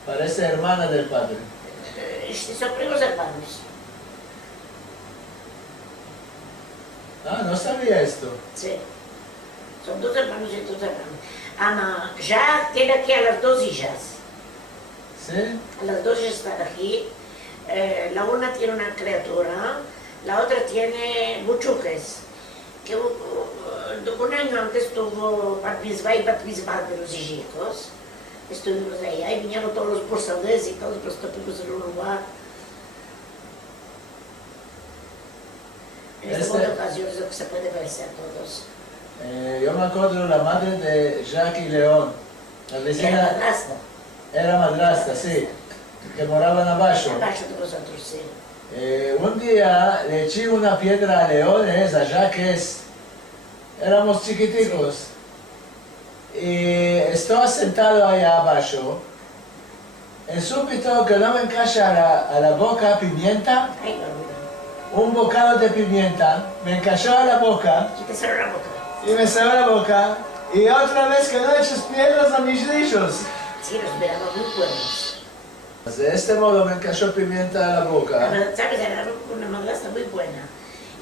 Parece hermana del padre. Son primos hermanos. Ah, no sabía esto. Sí. Son 2 hermanos y 2 hermanos. Ana, ya tiene aquí a las 2 hijas. ¿Sí? A las 2 están aquí. La una tiene una criatura, la otra tiene buchuques. Que un año antes tuvo Bat Mitzvah y Bat Mitzvah de los hijos. Estuvimos ahí vinieron todos los porsadores y todos los topicos en un lugar. En esta ocasión es lo que se puede verse a todos. Yo me acuerdo la madre de Jack y León. La Era vecina madrastra. era madrastra, sí, que moraban abajo. Abajo de vosotros, sí. Un día le eché una piedra a Leones, a Jacques, éramos chiquiticos. Y estaba sentado allá abajo. En súbito que no me encalla a la boca pimienta, Ay, barbura. un bocado de pimienta, me encajó a la boca Y te cerró la boca. y me cerró la boca Y otra vez que no eches piedras a mis niños. Sí, los miraba muy buenos. De este modo me cayó pimienta a la boca. ¿Sabes? Era una madrastra muy buena.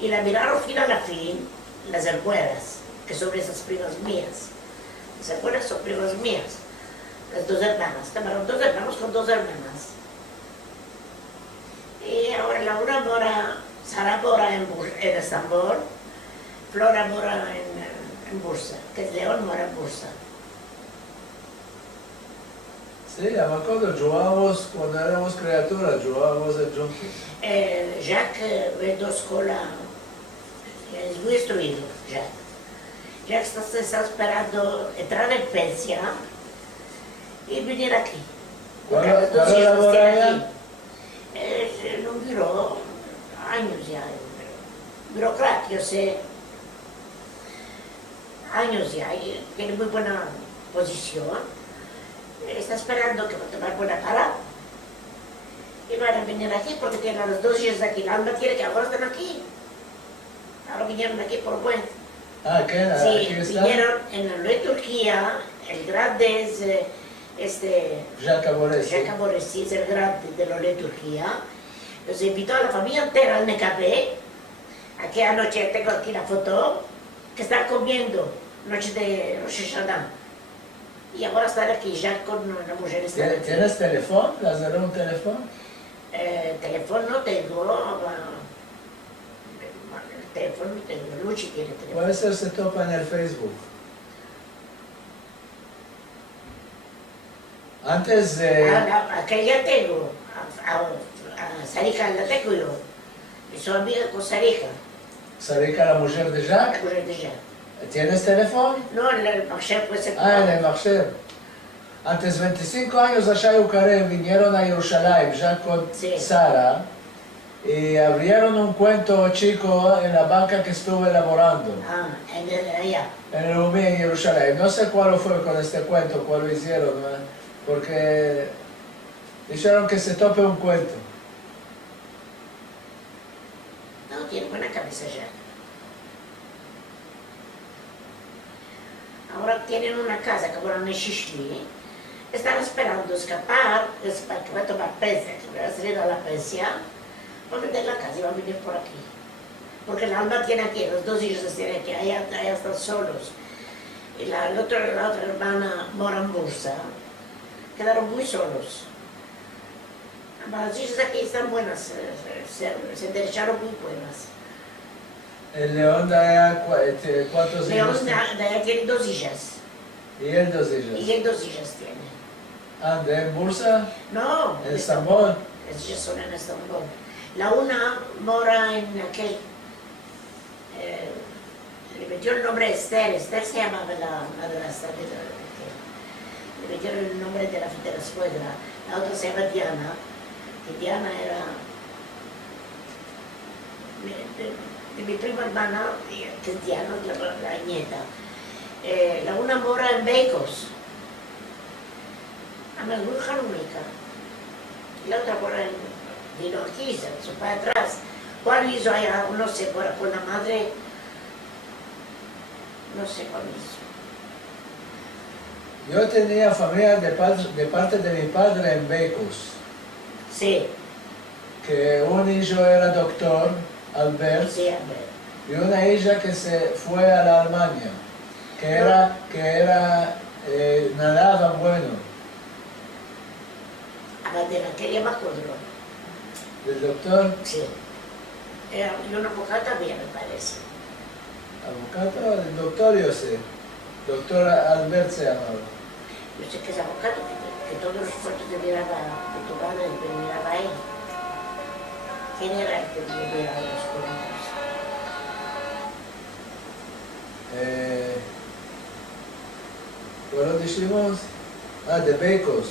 Y la miraron fin a la fin, las hermanas, que son esas primas mías. Las hermanas son primas mías. Las dos hermanas. Tomaron dos hermanos con dos hermanas. Y ahora la una mora, Sara mora en Estambul, Flora mora en Bursa, que es León mora en Bursa. Sí, me acuerdo, jugábamos cuando éramos criaturas, jugábamos en juntos. Jacques ve dos escuela, es muy instruido, Jacques. Jacques está esperando entrar en pensia y venir aquí. Porque ¿Cuál los dos era la hijos hora tienen ya? aquí. En un biro, años ya, burocrata, yo sé, años ya, y tiene muy buena posición. Está esperando que va a tomar buena cara y van a venir aquí porque tienen a los dos hijos aquí. La alma quiere que ahora estén aquí. Ahora vinieron aquí por buen. Ah, ¿qué? Sí, ¿Aquí está? vinieron en la de Turquía, el grande es Jacques Aboresi. Jacques Aboresi, es el grande de la de Turquía. Los invitó a la familia entera al Necapé. Aquí anoche tengo aquí la foto que están comiendo, noche de Rosh Hashanah. Y ahora están aquí ya con una mujer. ¿Tienes teléfono? ¿Les daré un teléfono? Teléfono no tengo. El teléfono no tengo. Luchi tiene teléfono. Puede ser se topa en el Facebook. Antes de... Aquella tengo. A Sarika la tengo yo. Y soy amiga con Sarika. Sarika, la mujer de La Jacques. mujer de Jacques. ¿Tienes teléfono? No, el marché puede ser. Ah, en el Mahsher. Antes 25 años allá en Ucrania vinieron a Jerusalén, ya con Sí. Sara, y abrieron un cuento chico en la banca que estuve elaborando, Ah, allá. en el UMI en Jerusalén. No sé cuál fue con este cuento, cuál lo hicieron, ¿no? Porque dijeron que se tope un cuento. No, tiene buena cabeza ya. Ahora tienen una casa que fueron en Shishli. Están esperando escapar, para que va a tomar pensia, que va a salir a la pensia, va a vender la casa y va a venir por aquí. Porque la alma tiene aquí, los dos hijos tienen aquí, allá están solos. Y la otra hermana mora en Bursa, quedaron muy solos. Las hijas aquí están buenas, se enderecharon muy buenas. El León de allá, ¿cuántos León hijos de allá tiene dos hijas, tiene? Y él dos hijos. y él dos hijas tiene. ¿Ande en Bursa? No, ¿En Estambul? Las hijas son en Estambul. La una mora en aquel, le metió el nombre Esther se llamaba la madrastra, le metieron el nombre de la suegra. La otra se llama Diana, que Diana era de mi prima hermana, que es Diana, la nieta. La una mora en Beicos, a Melbourne Hanumika. La otra mora en Vinorquiza, su padre atrás. ¿Cuál hizo allá? No sé, por la madre, no sé cuál hizo. Yo tenía familia de parte de mi padre en Becos, Sí, que un hijo era doctor, Albert, sí, a ver. y una hija que se fue a la Alemania, nadaba bueno. Abadela, quería me acuerdo. El doctor, Sí. Y una mujer también, me parece. abogado, el doctor yo sé, doctor Albert se llamaba. Yo sé que es abogado, que todos los fotos de miraba de tu padre, pero miraba a él. ¿Quién era el que le miraba los cuentos? ¿Cuál lo dijimos? Ah, de Becos.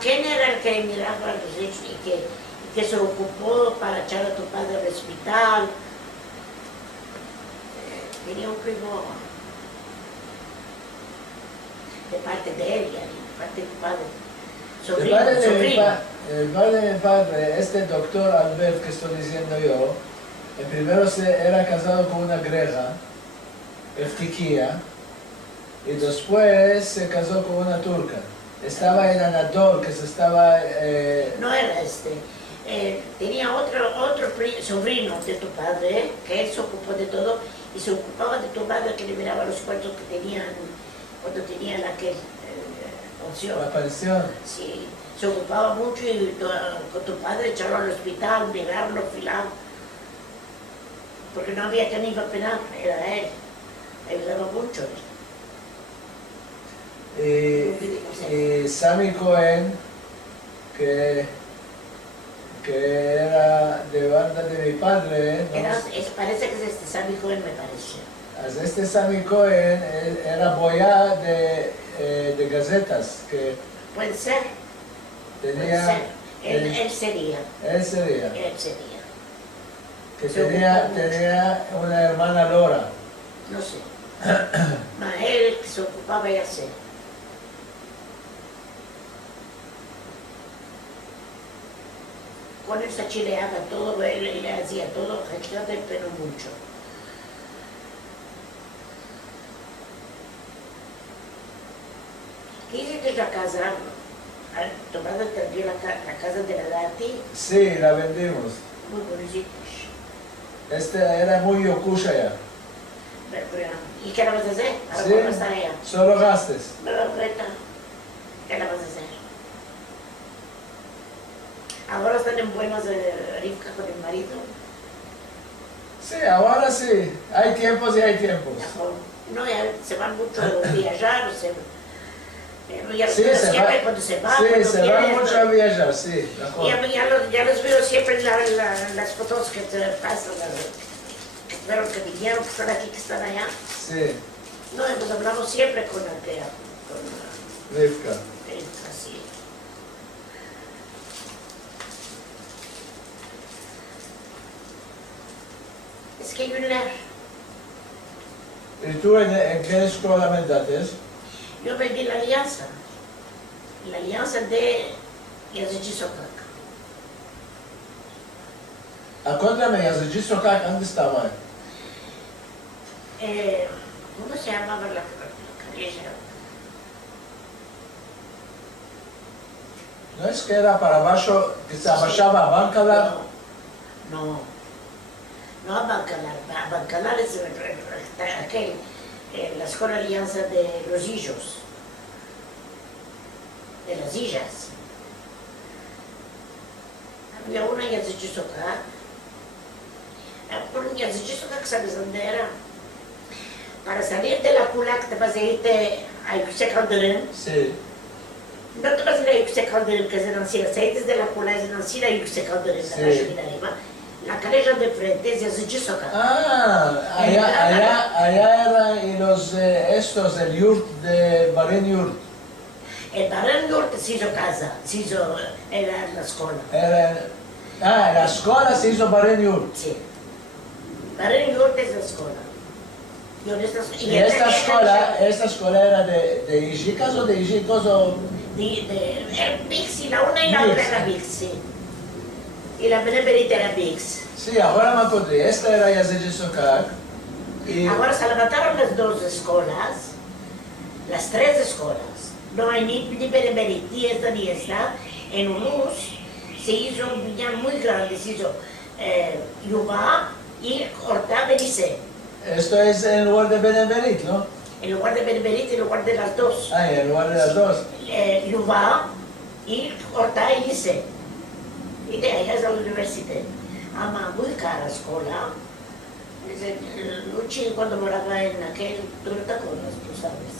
¿Quién era el que miraba los hechos y que se ocupó para echar a tu padre al hospital? Tenía un primo de parte de él, de parte de tu padre. El padre de mi padre, este doctor Albert que estoy diciendo yo, el primero era casado con una greja, Eftiquía, y después se casó con una turca. Estaba en Anadol, que se estaba... No era este. Tenía otro sobrino de tu padre, que él se ocupó de todo y se ocupaba de tu padre, que le miraba los cuartos que tenían cuando tenían aquel opción. la pensión. Sí, se ocupaba mucho y con tu padre echarlo al hospital, mirarlo, filar, porque no había quien iba a penar, era él. Ayudaba mucho. Y Sammy Cohen, que era de banda de mi padre, Parece que es este Sammy Cohen, me parece. este Sammy Cohen era boya de gacetas, que Puede ser, tenía... puede ser. Él sería. Él sería. Él sería. Que Se tenía una hermana Lora. No sé. Ma él se ocupaba de hacer. Con él se chileaba todo, él le hacía todo, pero mucho. Dice que la casa, tu padre perdió la casa de la Dati, Sí, la vendimos. muy bonita. Este era muy yokusha ya. ¿Y qué la vas a hacer? Ahora Sí. cómo está ella. Solo gastes. ¿Qué la vas a hacer? Ahora están en buenas Rivka con el marido. Sí, ahora sí. Hay tiempos y hay tiempos. No, ya se van mucho a viajar, ya Sí, siempre cuando se va, sí, cuando se va viene, mucho a viajar, sí. mejor. ya los veo siempre en las fotos que te pasan, que fueron, que vinieron, que están aquí, que están allá. Sí, No, pues hablamos siempre con Andrea, con Rivka. así. Es que hay un leer. ¿Y tú en qué escuela me dates? Yo vendí la alianza de Yazıcı Sokak. Acuérdame, Yazıcı Sokak, ¿dónde estaba? ¿Cómo se llamaba la calle? ¿No es que era para abajo, que se abachaba a Bancalar? No a Bancalar. A Bancalar es aquel, la escuela alianza de los Illos, de las Illas. Había una en Yazıcı Sokak. Por Yazıcı Sokak, ¿sabes dónde era? Para salir de la Pula, que te vas a irte a Yüksek Kaldırım. Sí. No te vas a ir a Yüksek Kaldırım, que es de Nancira. Si desde la Pula es de Nancira a Yüksek Kaldırım, Sí. la calle de arriba. La calle de frente es Yazıcı Sokak. Allá eran y los estos, el yurt de Baren Yurt. El Barán Norte se hizo casa, era la escuela. La escuela se hizo Baren Yurt. Sí. Barán Norte es la escuela. Y esta escuela era de Ijicas o de Ijicos o... Era Bix, y la una y la otra era Bix, sí. Y la Benemerita era Bix. Sí, ahora me acordé, esta era Yazıcı Sokak. Y Ahora se levantaron las dos escuelas, las tres escuelas. No hay ni Benemerit, ni esta. En Ulús se hizo un villano muy grande, se hizo Yubá y Horta Benice. esto es en lugar de Benemerit, ¿no? En lugar de Benemerit, en lugar de las dos. En lugar de las dos. Yubá y Horta Benice. Y de allá es la universidad. Ama muy cara escuela. Luchi cuando moraba en aquel, tú no te acuerdas, tú sabes.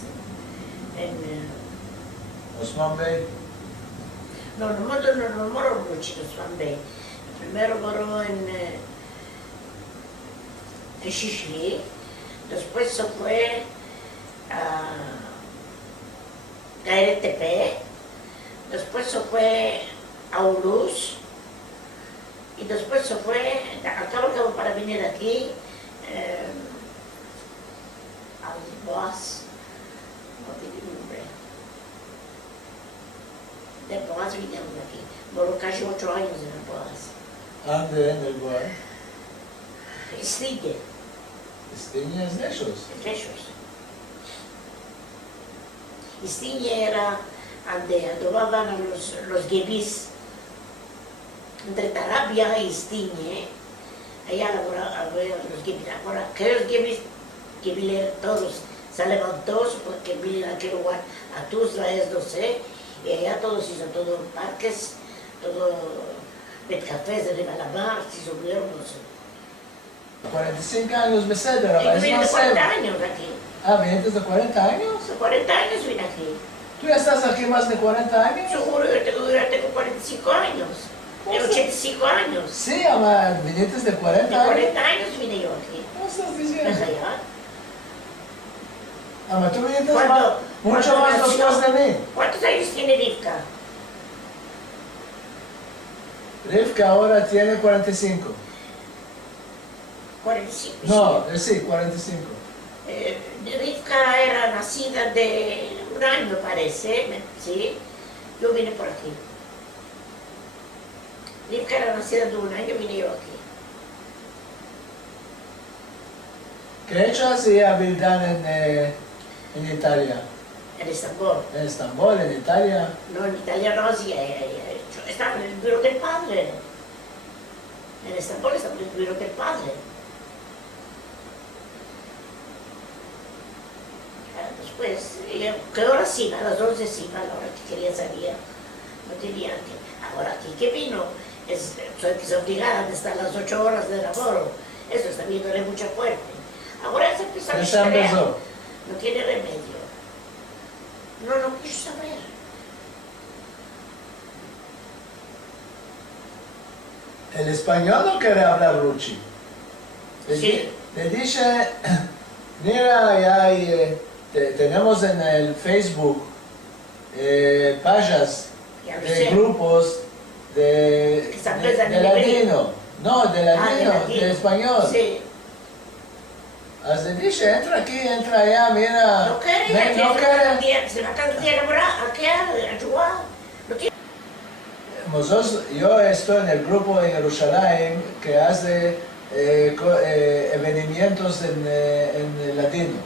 Osman Bey. No moró Luchi en Osman Bey. Primero moró en Shishli, después se fue a Gayrettepe, después se fue a Ulús, y después se fue, al cabo para venir aquí, a Boas, no tiene nombre. De Boas vinieron aquí, moró casi 8 años en Boas. ¿Dónde en el lugar? Stigue, Estiñas Nechos. Lechos. Istiñe era donde adobaban a los gebis, entre Tarabia y Istiñe, allá había los gebis. Ahora, aquellos gebis todos se levantó porque vinieron a aquel lugar, a Tuzla es 12, y allá todos hizo todo parques, todo cafés de arriba a la mar, se subieron, no sé. 45 años Beseder, Yo es vine de más 40 serio. años aquí. Ah, ¿vienes de 40 años? Hace 40 años vine aquí. ¿Tú ya estás aquí más de 40 años? Seguro yo tengo 45 años. Tengo 85 años. Sí, ama, ¿viniste de 40 De años? 40 años vine yo aquí. ¿Cómo estás Desde diciendo? allá. Ama, tú viniste ¿Cuándo? mucho ¿Cuándo más nació? después de mí. ¿Cuántos años tiene Rivka? Rivka ahora tiene 45. 45. No, sí, 45. Rivka era nacida de un año, parece, ¿sí? Yo vine por aquí. Rivka era nacida de un año, vine yo aquí. ¿Qué hecho hacía Bildan en Italia? En Estambul. En Estambul, en Italia. No, en Italia no hacía, estaba en el bureau del padre. En Estambul estaba en el bureau del padre. Después, ¿qué hora sí? A las 11 sí, a la hora que quería salir. No tenía que. Ahora aquí que vino, soy que se obligada a estar las 8 horas de laboro. Eso está viéndole mucha fuerte. Ahora se empezó a Ya se distraer. empezó. No tiene remedio. No quiso saber. El español no quiere hablar Ruchi. Sí. Le dice, mira, ya hay, tenemos en el Facebook páginas Ya lo de sé. grupos de Esa empresa de de ladino. No, de de ladino, latino. de español. Sí. Así dice, entra aquí, entra allá, mira. No quiere, No quiere. se va a cada día a laborar, a jugar. No quiere. Yo estoy en el grupo en Jerusalén que hace eventos en latino.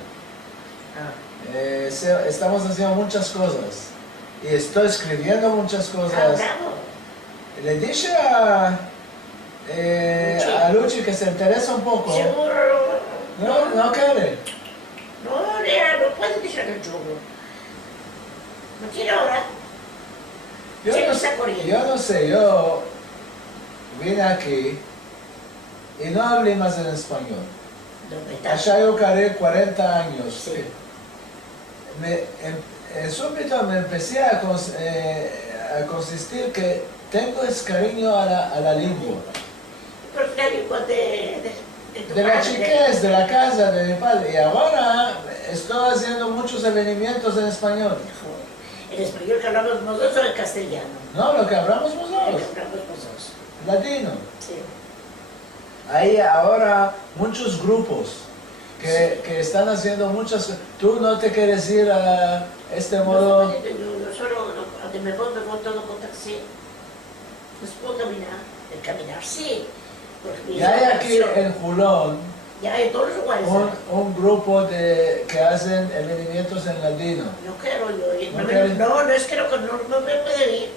Estamos haciendo muchas cosas y estoy escribiendo muchas cosas. Bravo. Le dije a Luchi que se interesa un poco. Seguro. No quiere. No, Lea, no puede dejar el jugo. No quiere ahora. Sí, está corriendo. Yo no sé, yo vine aquí y no hablé más en español. ¿Dónde está? Allá yo caré 40 años. Sí. Súbito me empecé a consistir que tengo ese cariño a la lengua. Pero la lengua de tu De la padre. chiquez, de la casa, de mi padre. Y ahora estoy haciendo muchos eventos en español. En español que hablamos nosotros o en castellano. No, lo que hablamos El nosotros, que hablamos nosotros. latino. Sí. Hay ahora muchos grupos que están haciendo muchas cosas. Tú no te quieres ir a este modo. Yo solo, donde me voy todo con taxi. No se puede caminar. El caminar sí. Porque Ya hay aquí en Julón ya hay todos los lugares. un grupo que hacen eventos en latino. No quiero yo ir. ¿No No, quieres? no es que no me puedo ir.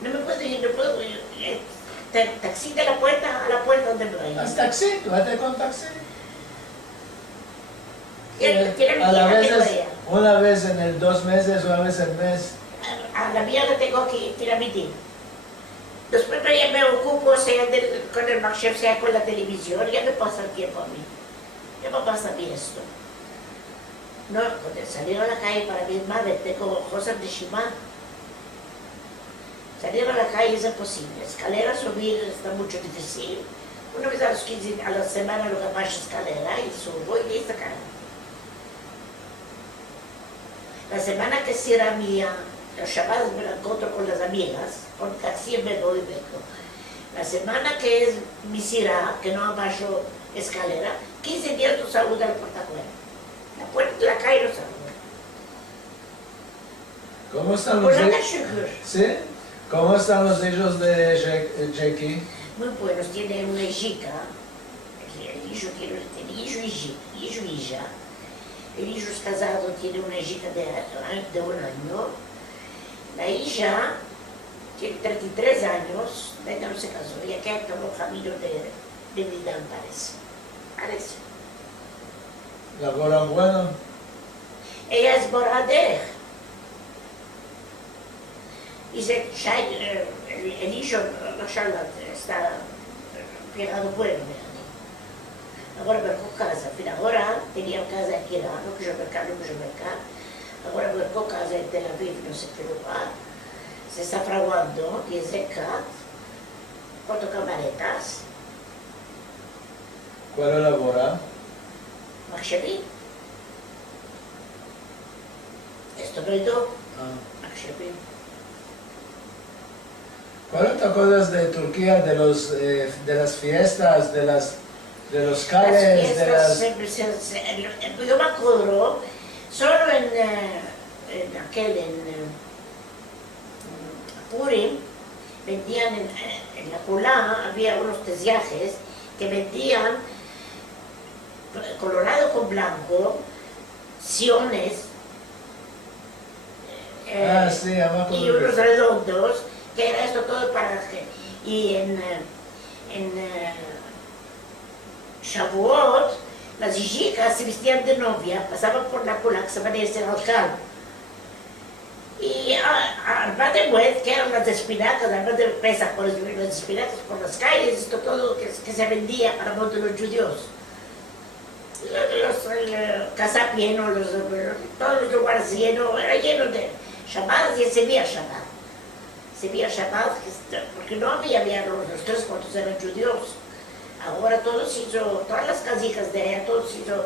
No me puedo ir, no puedo ir. Taxi de la puerta a la puerta donde me vaya. Haz taxi, vete con taxi. Tiene mi A la hija que veces, vaya. una vez en el 2 meses, una vez al mes. A la mía la tengo aquí, tiramiti. Después ya me ocupo, sea con el Maxchef, sea con la televisión, ya me pasa el tiempo a mí. Ya me pasa a mí esto. No, cuando salir a la calle para mí es más, tengo cosas de Shima. Salir a la calle es imposible. Escalera, subir está mucho difícil. Una vez a los 15, a la semana lo que pasa es escalera y subo y listo, cara. La semana que será mía, los Shabbat me la encuentro con las amigas, con taxi me voy y vengo. La semana que es mi sirá, que no abajo escalera, 15 días no salgo de la puerta afuera. La puerta de la calle no salgo. ¿Cómo están Por los la hijos? calle, ¿Sí? ¿Cómo están los hijos de Jackie? muy buenos, tiene una hija, el hijo tiene hijo y hija, y hija. El hijo es casado, tiene una hijita de 1 año. La hija tiene 33 años, ella no se casó, y aquí está un camino de vida, parece. Parece. ¿Laboran bueno? Ella es borader. Y el hijo, mashallah, está pegado bueno. Agora marcou casa, agora tinha casa aqui lá, no Mercado. Agora marcou casa em Tel Aviv, não sei o que lá. Se está fraguando, e Zekat, 4 camaretas. ¿Cuál labora? מחשבים. Esto no es todo. מחשבים. ¿Cuál te acuerdas de Turquía, de las fiestas, de los calles, de las... Yo me acuerdo, solo en Purim, vendían en la Pulá, había unos tesiajes que vendían colorado con blanco, siones, sí, me acuerdo. y unos redondos, que era esto todo para... Y en Shavuot, las hijicas se vestían de novia, pasaban por la cola que se parece al alcalde. Y Arba de Buet, que eran las espinacas, Arba de Pesach, por las espinacas por las calles, esto todo que se vendía para los judíos. El Casap lleno, todos los lugares llenos, era lleno de Shabbat, y se veía Shabbat. Se veía Shabbat, porque no había los 3 cuantos eran judíos. Ahora todo se hizo, todas las casijas de allá, todo se hizo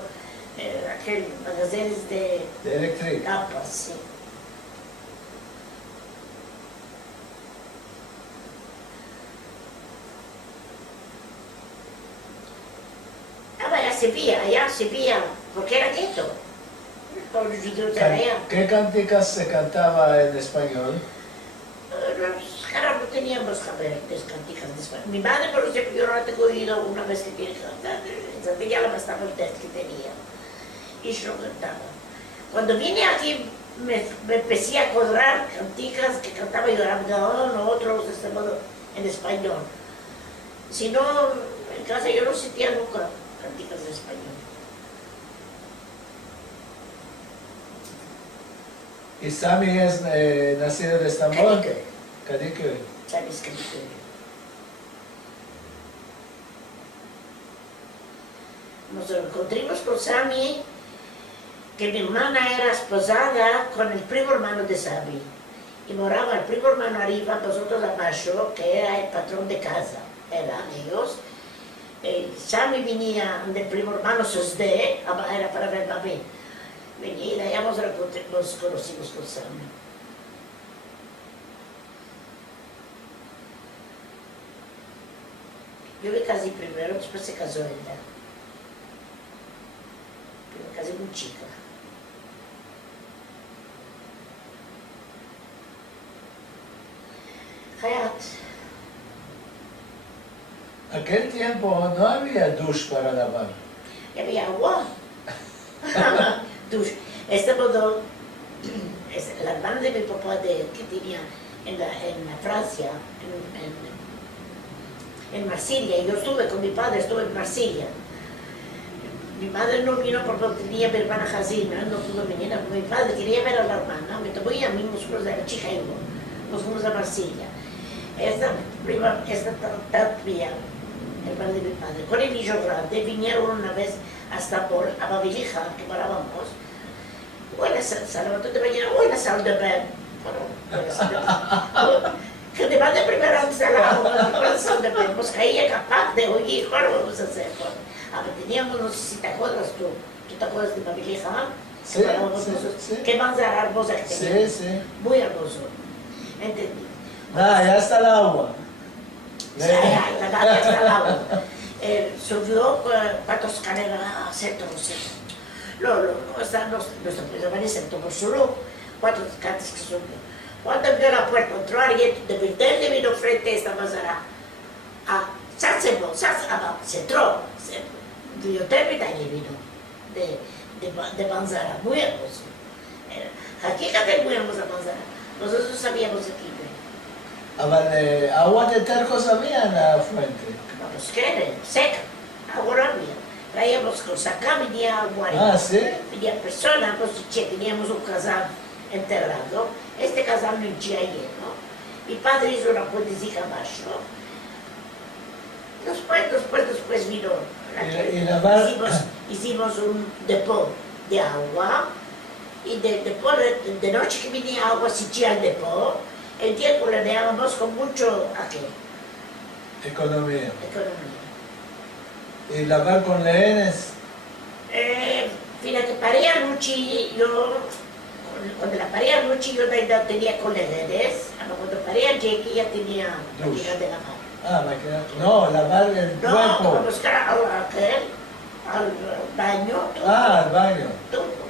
aquel magazones de eléctrica. capas, sí. Allá se veía, porque era gueto. Todos los judíos de allá. ¿Qué cánticas se cantaba en español? Ahora no teníamos cabertes, canticas de español. Mi madre, por ejemplo, yo no la tengo oído una vez que tiene que cantar, ya la bastaba el test que tenía. Y yo cantaba. Cuando vine aquí, me empecé a acordar canticas que cantaba yo, no otros de este modo, en español. Si no, en casa yo no sentía nunca canticas de español. ¿Y Sami es nacido de Estambul? Kadıköy. ¿Sabes Kadıköy? Nos encontramos con Sami, que mi hermana era esposada con el primo hermano de Sami. Y moraba el primo hermano arriba, nosotros abajo, que era el patrón de casa. Eran ellos. Sami venía del primo hermano Sosde, era para ver a mí. Venía y allá nos conocimos con Sami. Yo me casé primero, después se casó ella. Yo me casé muy chica. Hayat. Aquel tiempo no había douche para lavar. Y había agua. Dush. Este modo, la hermana de mi papá que tenía en Francia, en Marsilia, yo estuve con mi padre, estuve en Marsilia. Mi madre no vino porque tenía mi hermana Jazina, no pudo venir, mi padre quería ver a la hermana, me tomó y a mí nos fuimos a la chica y nos fuimos a Marsilia. Esta tía, hermana de mi padre, con el hijo grande, vinieron una vez hasta por a Babilija, que parábamos. Buenas, se levantó de mañana, buenas sal de Ben. Que te van de primera ensalada, buenas sal de Ben. Pues caía capaz de oír, ¿cómo vamos a hacer? Teníamos, no sé si te acuerdas tú te acuerdas de Babilija? Sí, sí. Qué más hermosa que tenía. Sí, sí. Muy hermoso. ¿Entendí? Ya está el agua. Ya está el agua. Subió 4 escaleras a centro, nuestro presidente tomó solo 4 escaleras que subió. Cuando abrió la puerta, entró alguien de Viterbo vino frente a esta mazara. Se entró, vio terminar y vino de manzana, muy hermoso. Aquí es muy hermosa manzana. Nosotros sabíamos aquí. אבל agua de tercos había en la fuente. Vamos, ¿qué? Seca. Agua no había. Traíamos con acá, venía agua. Ah, ¿sí? Venía persona, pues teníamos un casal enterrado. Este casal no tinha lleno. Mi padre hizo una puentecita abajo. Después vino. Hicimos un depósito de agua. Y después de noche que venía agua, se echaba el depósito. El tiempo le dábamos con mucho aquí. Economía. ¿Y lavar con leones? Fíjate, paré anoche, cuando la paré anoche yo ya tenía con leones, cuando paré a Jackie ya tenía máquina de lavar. Ah, máquina. No, lavar el cuerpo. No, para buscar al baño. Todo. Ah, al baño. Todo.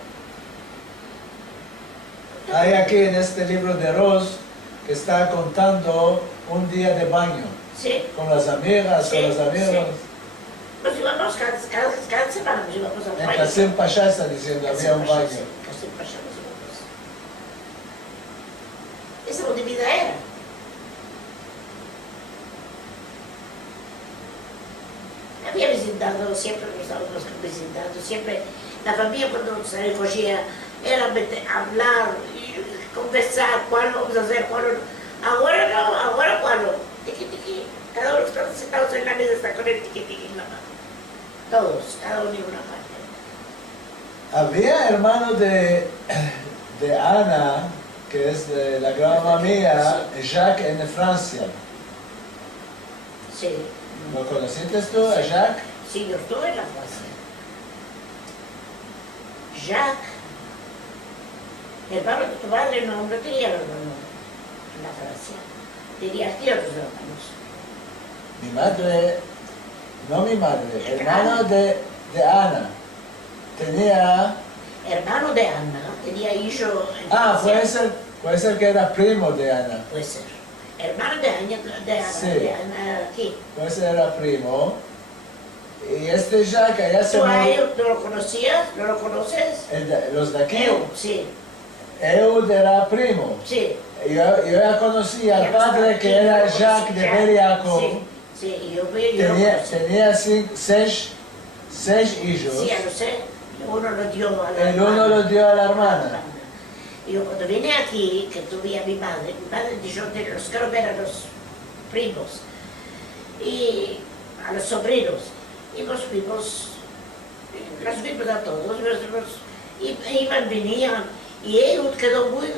Hay aquí en este libro de Ross que está contando un día de baño. Sí. Con las amigas, Sí, con los amigos. sí. Nos íbamos cada semana, nos íbamos al En baño. Kassim Pasha está diciendo, había un baño. Kassim Pasha nos íbamos. Esa es de vida era. Había visitado, siempre nos estábamos visitando, siempre la familia cuando se recogía era hablar, conversar, cuál vamos a hacer, cuál no. Ahora no, ahora cuál no. Tiqui, tiqui. Cada uno está sentados en la mesa, está con el tiqui, tiqui en la mano. Todos, cada uno en una parte. Había hermano de Ana, que es de la gran mamá mía, Jacques en Francia. Sí. ¿Lo conociste tú, a Jacques? Sí, yo estuve en la Francia. Jacques, el hermano de tu padre no tenía hermano en la Francia. Tenía aquí otros hermanos. Mi madre, no mi madre, hermano de Ana. Tenía... Hermano de Ana, tenía hijo en Francia. Puede ser que era primo de Ana. Puede ser. Hermano de Ana, Sí. de Ana aquí. Puede ser era primo. Y este Jacques ya se ¿Tú a murió. ellos no lo conocías? ¿No lo conoces? Los de aquí. Sí, Eud era primo. sí. Yo ya conocí al Ya padre estaba que aquí, era lo Jacques conocí de ya. Beriaco. Sí, sí, yo lo conocí. Tenía seis hijos. Sí, ya lo sé. Uno lo dio a la El uno lo dio a la hermana. Y yo cuando vine aquí, que tuve a mi madre dijo que los quiero ver a los primos y a los sobrinos. Y los vimos a todos, y iban, venían. Y él quedó muy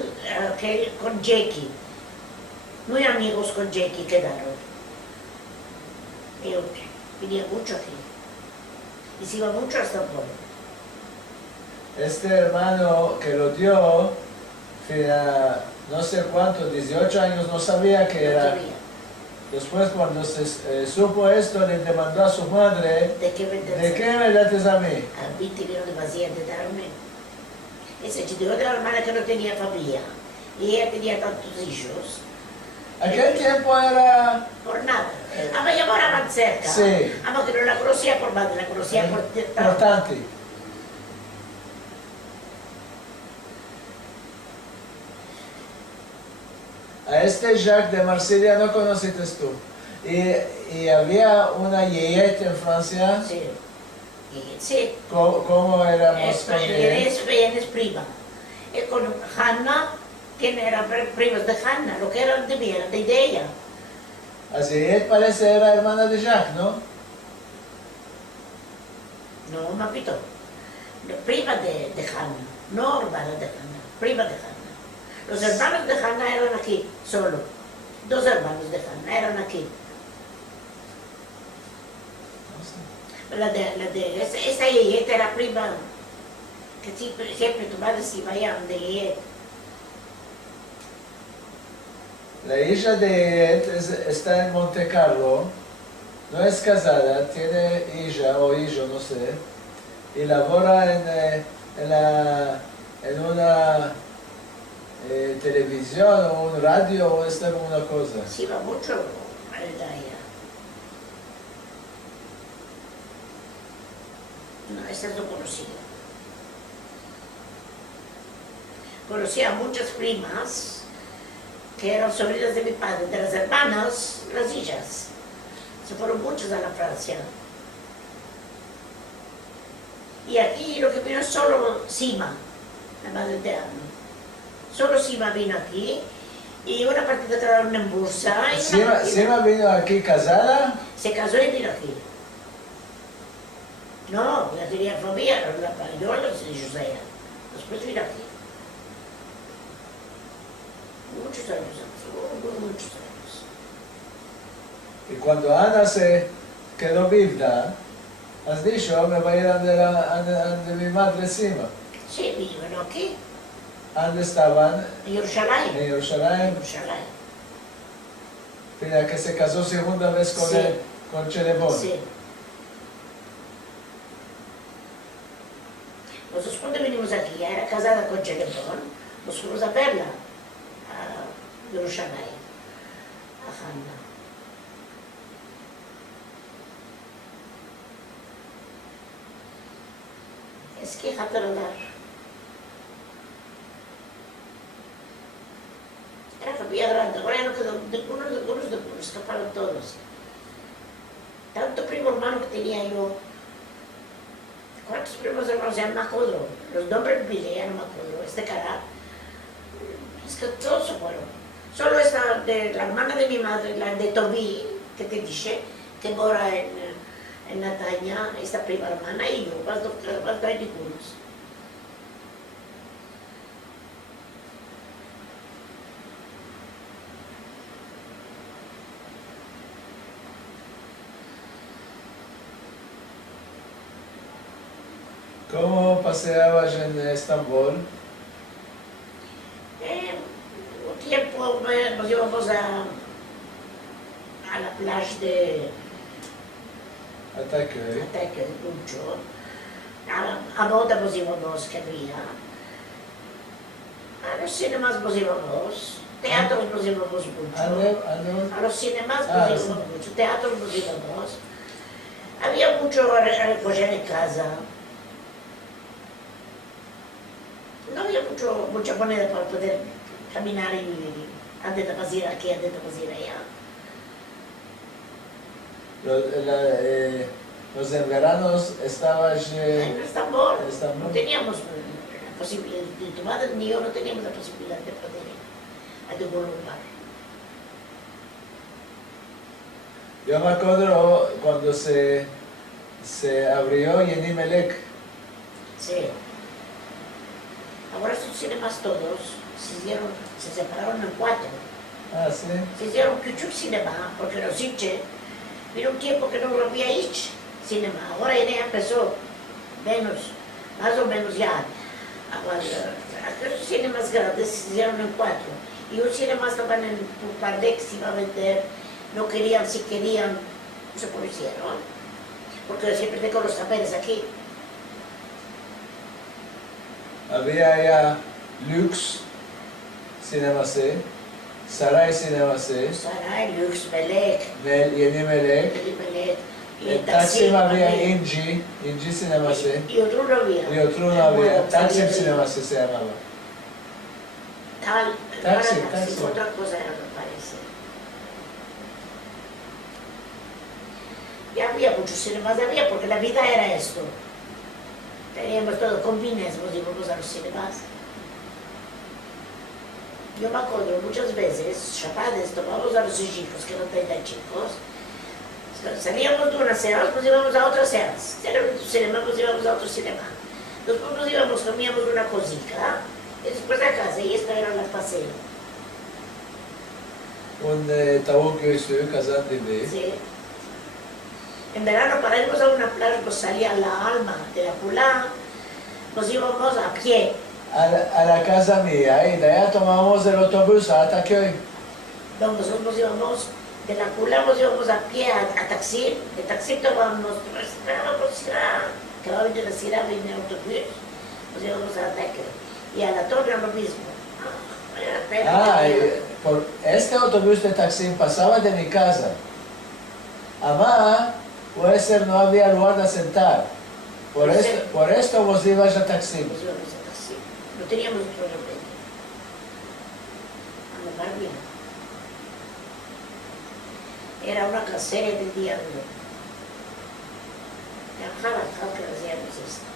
con Jackie, muy amigos con Jackie quedaron. Él venía mucho aquí, y se iba mucho hasta el pueblo. Este hermano que lo dio, no sé cuánto, 18 años, no sabía que era. Todavía. Después cuando se supo esto, le demandó a su madre, ¿De qué me ¿de qué me das a mí? A mí te vieron demasiado de darme. Ese chico de la hermana que no tenía familia, y ella tenía tantos hijos, Aquel tiempo era... por nada. A me llamaban cerca. Sí. A que no la conocía por madre, la conocía por importante. A este Jacques de Marsella no conociste tú. Y había una yeyet en Francia. Sí. Sí. ¿Cómo éramos con ella? Ella es prima. Y con Hanna, que eran primas de Hanna, lo que eran de mí, eran de ella. La yeyet parece era hermana de Jacques, ¿no? No, papito. Prima de Hanna, no hermana de Hanna, prima de Hanna. Los hermanos de Hanna eran aquí, solo. Dos hermanos de Hanna eran aquí. Esa yeyeta era prima, que siempre tu madre se iba allá donde yeyet. La hija de yeyet está en Monte Carlo, no es casada, tiene hija o hijo, no sé, y labora en una televisión o un radio o esta una cosa. Sí, iba mucho a ella. No, esta es lo conocida. Conocí a muchas primas que eran sobrinas de mi padre, de las hermanas, las hijas. Se fueron muchas a la Francia. Y aquí lo que vino es solo Sima, la madre de Arno. Solo Sima vino aquí y una parte de trabajaron en Bursa. Y ¿Sima vino aquí casada? se casó y vino aquí. No, ya tenía familia, yo los de José. Después vino aquí. Muchos años, muchos años. Y cuando Ana se quedó viuda, has dicho, me voy a ir ante mi madre Sima. Sí, vino aquí, ¿Dónde estaban? en Jerusalén. En Jerusalén. Mira, que se casó segunda vez con, Sí. con Cherebón. Sí. Nosotros cuando vinimos aquí, ya era casada con Cherepón, nos fuimos a verla a Jerusalén, a Hanna. Es que hija para hablar. Era familia grande, ahora ya no quedó ninguno, escaparon todos. Tanto primo hermano que tenía yo. ¿Cuántos primos hermanos? Ya no me acuerdo. Los nombres de ya no me acuerdo. Este cara. Es que todos se fueron. Solo esta de la hermana de mi madre, la de Tobí, que te dije, que mora en Nataña, esta prima hermana, y yo, más no hay ningunos. ¿Cómo paseabas en Estambul? Un tiempo nos íbamos a la playa de Ataque. Ataque, mucho. A moda nos íbamos, que había. A los cinemas nos íbamos. Teatros nos íbamos mucho. A los cinemas nos íbamos mucho. Teatros nos íbamos. Había mucho a recoger en casa. No había mucha moneda para poder caminar y antes de pasar aquí, antes de pasar allá. Los en veranos estabas En Estambul en Estambul. no teníamos la posibilidad, ni tu madre ni yo no teníamos la posibilidad de poder ir a ningún lugar. Yo me acuerdo cuando se abrió Yenimelec. Sí. Ahora estos cinemas todos se separaron en 4. Ah, sí. Se hicieron Küçük Cinema, porque los Itche, vino un tiempo que no había Itche Cinema. Ahora ya empezó menos, más o menos ya. Aquellos cinemas grandes se hicieron en 4. Y los cinemas estaban en Pardec, se iba a vender, no querían, si querían, no se pusieron. Porque siempre tengo los papeles aquí. Había ya Lux Cinema C, Saray Cinema C, Saray, Lux, Melek, Yenimelec. Melek, y En Taksim había Inji Cinema C. Y otro no había. Y otro no había, Taksim Cinema C se llamaba. Taksim. Otra cosa era, me parece. Ya había muchos cinemas, había, porque la vida era esto. Teníamos todo, combines, nos íbamos a los cinemas. Yo me acuerdo muchas veces, chapades, tomábamos a los hijos, que eran 30 chicos, salíamos de unas cenas, nos íbamos a otras cenas. Si era un cinema, nos íbamos a otro cinema. Después nos íbamos, comíamos una cosita, y después a casa, y esta era la paseo. Un tavuk göğsü kazan dibi. Sí. En verano, para irnos a una playa, nos salía la alma de la Pulá, nos íbamos a pie. A la casa mía y de allá tomábamos el autobús a Ataköy. No, nosotros nos íbamos, de la Pulá nos íbamos a pie a Taksim, de Taksim tomábamos, que va a venir a Sirá, venía autobús, nos íbamos a Ataque. Y a la torre lo mismo. Por este autobús de Taksim pasaba de mi casa. Ama, puede ser no había lugar de sentar. Por esto vos ibas a Taksim. Nos íbamos a Taksim. No teníamos otro remedio. lugar bien. Era una casera del diablo. Trabajaba que hacíamos esto.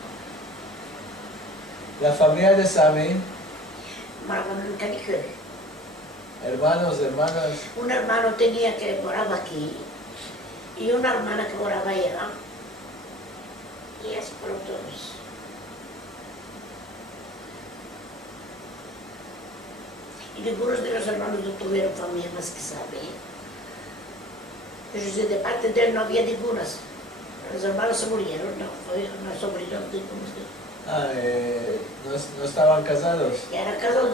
La familia de Sami, Nunca dije. hermanos, hermanas, Un hermano tenía que moraba aquí y una hermana que moraba allá. Y así fueron todos. Y ninguno de los hermanos no tuvieron familia más que Sami. Ellos de parte de él no había ningunas. Los hermanos se murieron, no sobrinos ningunos de ellos. no estaban casados. Y ahora casados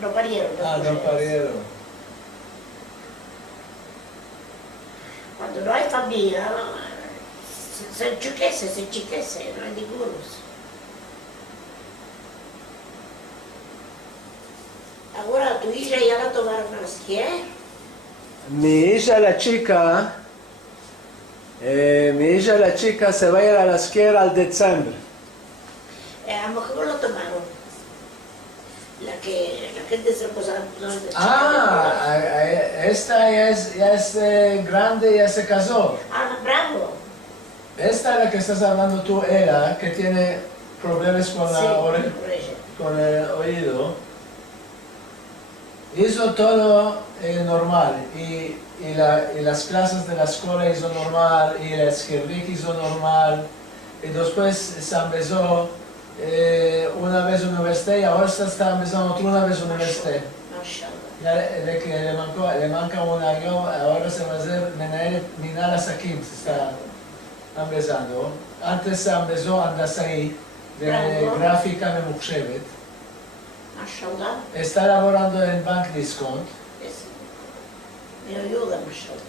no parieron. No parieron. Cuando no hay familia, se enchiquece, no hay ningunos. Ahora tu hija ya la tomaron a las 10. Mi hija la chica se va a ir a la escuela al diciembre. A lo mejor lo tomaron. La que es desreposada. Esta ya es grande, ya se casó. Bravo. Esta la que estás hablando tú era que tiene problemas con Sí, por ella. con el oído. Hizo todo normal y las clases de la escuela hizo normal y el escribir hizo normal y después se empezó una vez universidad y ahora está empezando otra vez universidad. Ya le manca un año, ahora se va a hacer Minal Asakim, se está empezando. Antes se empezó Andasai de gráfica ממוחשבת. Mashallah. Está laborando en Bank Discount. Me ayuda, mashallah.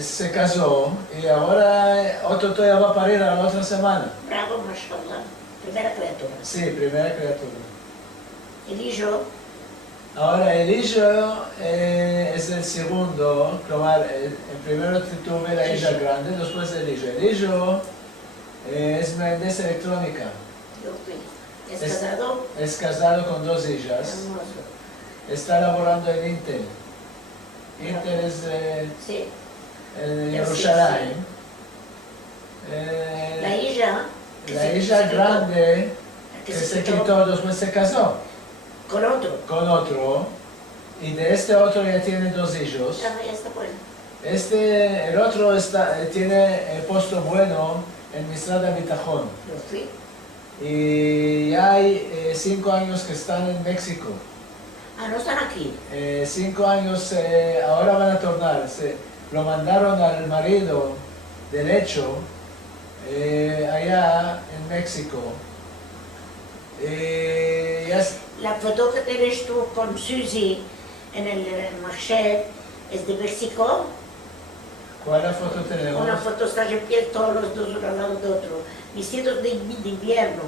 Se casó y ahora otro todavía va a parir a la otra semana. Bravo, mashallah. Primera criatura. Sí, primera criatura. El hijo, Ahora el hijo es el segundo, כלומר, primero tuve la hija grande, después el hijo. El hijo es mehendes electrónica. yo fui. ¿Es casado? Es casado con dos hijas. Hermoso. Está laborando en Intel. Intel es Sí. en Sí, Jerusalén. La hija. La hija grande que se quitó, después se casó Con otro. con otro. Y de este otro ya tiene dos hijos. Ya está bueno. El otro tiene puesto bueno en Misrad HaBitachon. Yo fui. Y ya hay 5 años que están en México. No están aquí. 5 años, ahora van a tornar. Lo mandaron al marido del hecho allá en México. La foto que tienes tú con Suzy en el Mahsheb es de México. ¿Cuál foto tenemos? Una foto está en pie todos los dos uno al lado de otro. Vestidos de invierno.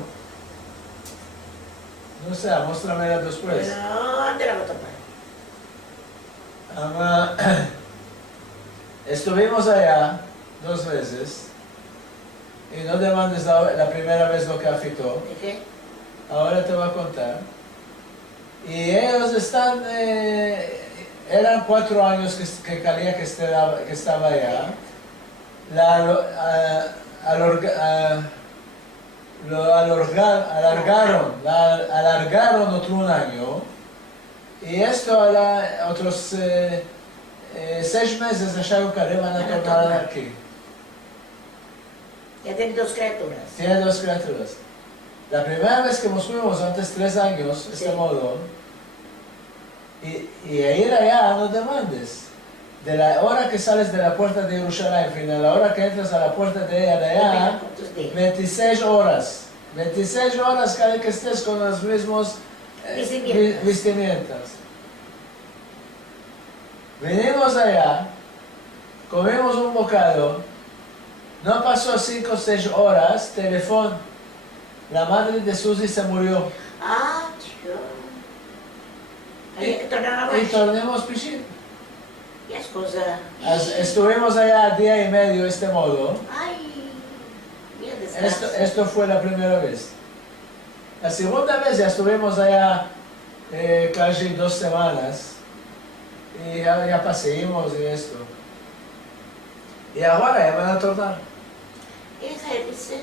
No sé, muéstramela después. No, te la voy a tapar. Estuvimos allá 2 veces y no te mandes la primera vez lo que afectó. ¿De qué? Ahora te voy a contar. Y ellos eran 4 años que Calia que estaba allá. Alargaron otro un año y esto otros 6 meses allá van a tornar aquí. Ya tiene 2 criaturas. Tiene 2 criaturas. La primera vez que nos fuimos, antes 3 años, de este Sí. modo, y a ir allá no te mandes. De la hora que sales de la puerta de Jerusalén, a la hora que entras a la puerta de allá, ¿Cuántos días? 26 horas. 26 horas cada vez que estés con los mismos vestimientas. Venimos allá, comimos un bocado, no pasó 5 o 6 horas, teléfono, la madre de Suzy se murió. Dios. Había que tornar a Y baixo. tornemos piscina. Y es cosa. Estuvimos allá día y medio de este modo. Ay, bien descanso. Esto fue la primera vez. La segunda vez ya estuvimos allá casi 2 semanas y ya paseímos y esto. Y ahora ya van a tornar. Esa dice,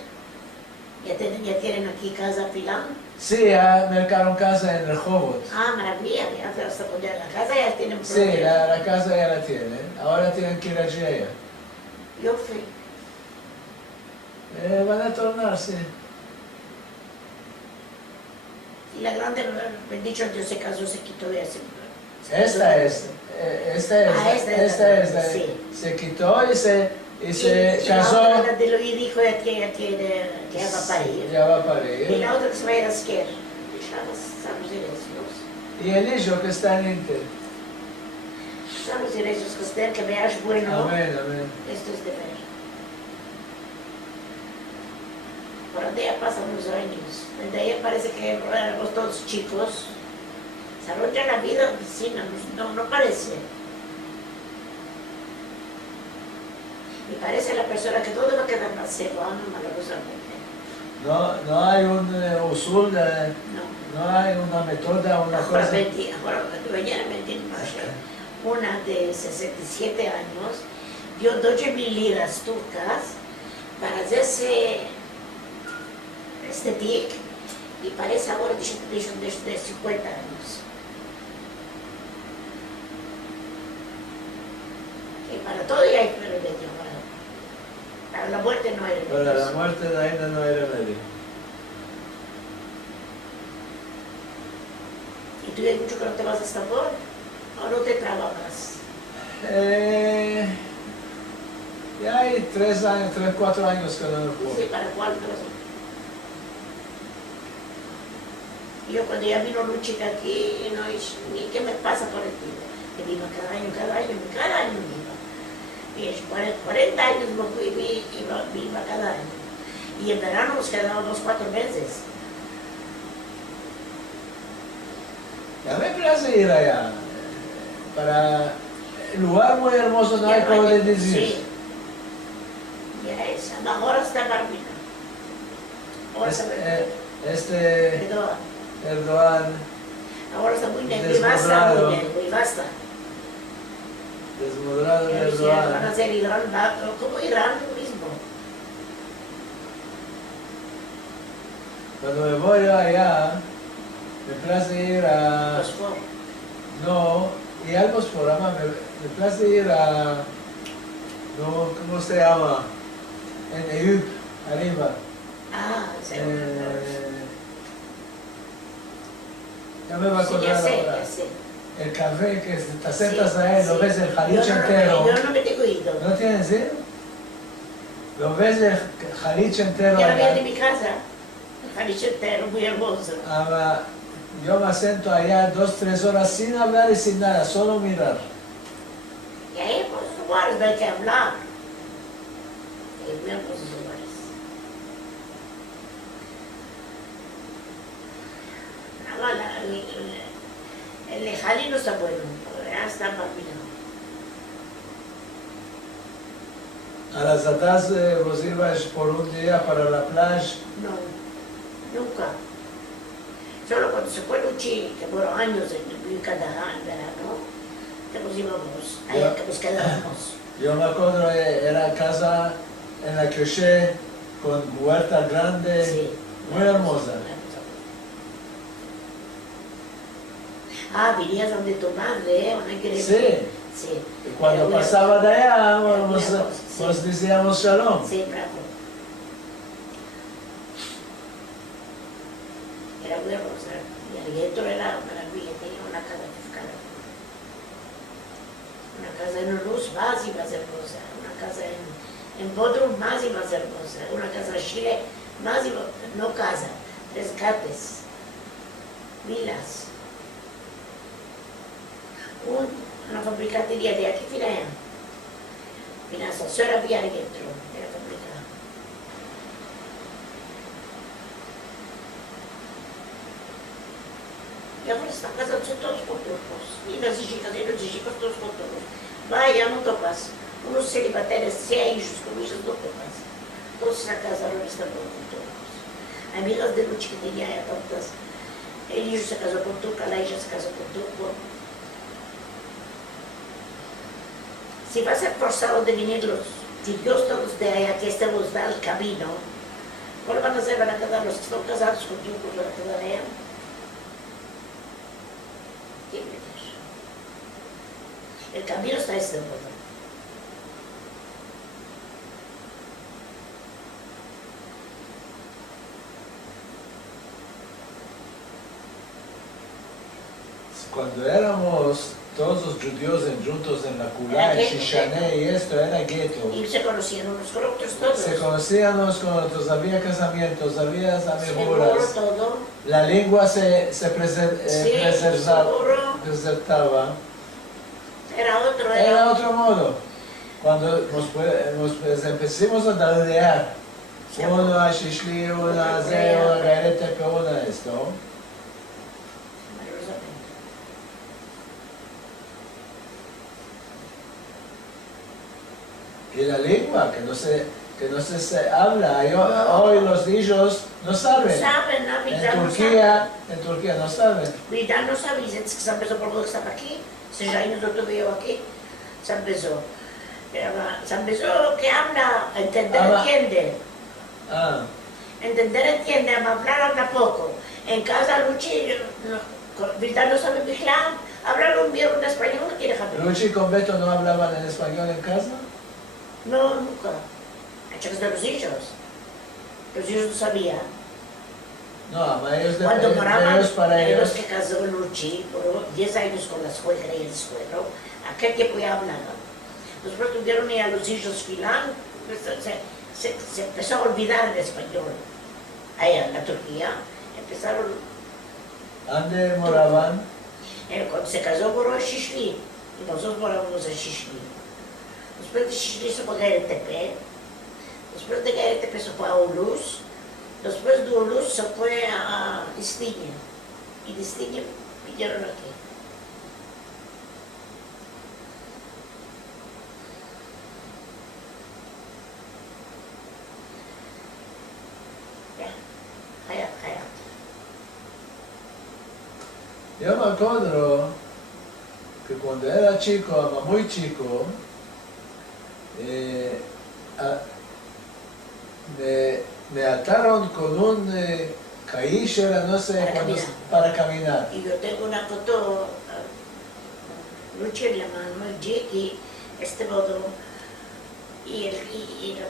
ya tienen aquí casa Pilán. Sí, ya mercaron casa en Rehovot. Ah, maravilla, ya hasta poner la casa ya tienen Sí, propia. la casa ya la tienen. Ahora tienen que ir allí allá. Yo fui. Van a tornar, sí. Y la grande, bendito Dios, se casó, se quitó de hace. Esta es, Sí. se quitó y se Y casó. la otra de lo y dijo que va a parir. Ya va a Y parir. la otra que se va a ir a esquiar. São os direitos. Y el hijo que está en Inter. São os direitos que estén, que veas bueno. Amén, amén. Esto es de ver. Por donde ya pasan los años. Desde ahí parece que éramos todos chicos. Se arrolla la vida en piscina, no parece. Y parece la persona que todo va a quedar más seco, malosamente. No hay un usul, No. no hay una metoda, una Ahora cosa. mañana me entiendo más. Una de 67 años dio 12.000 liras turcas para hacerse tic y parece ahora de 50 años. Y para todo ya hay remedio. Para la muerte no hay remedio. Para la muerte de Aina no hay remedio. ¿Y tú hay mucho que no te vas a Estambul? ¿O no te trabajas? Ya hay 3 años, 3, 4 años que no me puedo. Sí, ¿para cuál? Yo cuando ya vino Luchita aquí, no, ni qué me pasa por el tiempo. Que viva cada año viva. Y es 40 años me fui y viva cada año. Y en verano nos quedábamos 4 meses. Ya me place ir allá. Para el lugar muy hermoso, no hay como decir. Sí. Ya es, ahora está Barbina. Ahora está Erdogan, Ahora está muy negro y desmodrado. basta. Desmodrado de Van a Erdogan. ser Irán, como Irán mismo. Cuando me voy allá, me place ir a... Fosfor. No, y al Bosforo, me place ir a... No, ¿cómo se llama? En Eyüp, arriba. Ah, sí. Ya me va a Sí, acordar ya sé, ahora. ya sé. El café que te sentas Sí, ahí, lo sí. ves el Jalicho Yo entero. no me tengo ido. ¿No tienes ir? Lo ves el Jalicho entero Ya no viene de allá. mi casa. El Jalisco entero, muy hermoso. Yo me siento allá 2, 3 horas sin hablar y sin nada, solo mirar. Y ahí, pues, lugares no hay que hablar. Hay muy hermosos lugares. Ahora, el Jali no está bueno, ya está marginado. A las atas vos ibas por un día para la playa. No, nunca. Solo cuando se fue Luchi, que fueron años en cada verano, que nos íbamos, allá que nos quedábamos. Yo me acuerdo, era casa en la Crochet con huerta grande, Sí. muy hermosa. Ah, vinías donde tu madre, ¿eh? ¿No quieres? Sí, Sí. y cuando Era pasaba de allá, Era muy nos hermosa, sí. nos decíamos shalom. Sí, bravo. Era muy hermosa. Y Argueto era una maravilla, tenía una casa fiscal. Una casa en Urus más y más hermosa. Una casa en Bodrum más y más hermosa. Una casa en Chile más y más, no casa, rescates, vilas. Una fabbricateria di aquí fino allá. Fino a Sassora via dentro della fabbrica. Y ahora están casados todos con turcos. Y los hijos todos con turcos. Vaya, no topas. Unos celibatarios, 100 hijos con ellos, no topas. Todos se casaron y están con turcos. amigas de Luchi que tenía tantas. El hijo se casó con turca, la hija se casó con turco. Si va a ser forzado de venir los Dios todos de allá que este nos da el camino, ¿cuál van a hacer? ¿Van a quedar los que están casados con turcos? ¿Van a quedar allá? ¿Quién me dice? El camino está de este modo. Cuando éramos todos los judíos juntos en la Kula, Era en gueto, Shishane y esto, era gueto. Y se conocían unos con otros todos. Se conocían unos con otros, había casamientos, había Seguro amigas. todo. La lengua se Sí, preservaba. Era Era otro modo. Cuando nos empezamos a dardear, uno a Shishli, uno a Ze, uno a Garetepe, uno a esto. Y la lengua, que no se habla, hoy los niños no saben. No saben, no, En Turquía no saben. Vida no sabe, dicen que se empezó por lo que estaba aquí, se ya no lo veo aquí, se empezó que habla, entender, entiende. Entender, entiende, hablar, habla poco. En casa, Luchi, Vida no sabe vigilar, hablar un viejo en español, no quiere hablar. ¿Luchi y con Beto no hablaban en español en casa? No, nunca. A chicos de los hijos. Los hijos no sabían. No, a ellos Cuando moraban, para ellos. los que casó Luchi, por 10 años con la suegra y el suegro, aquel tiempo ya hablaban. Después tuvieron ya los hijos filan, se empezó a olvidar el español. Allá en la Turquía empezaron. ¿Dónde moraban? Cuando se casó por Shishli, y nosotros morábamos en Shishli. Después de Shishli se fue a Garetepe, después de Garetepe se fue a Ulus, después de Ulus se fue a Istinye, y de Istinye vinieron aquí. Ya, hayat. Yo me acuerdo que cuando era chico, muy chico, me ataron con un caíz, no sé, para caminar. Y yo tengo una foto, Luchi le mandó el Jiki, este modo, y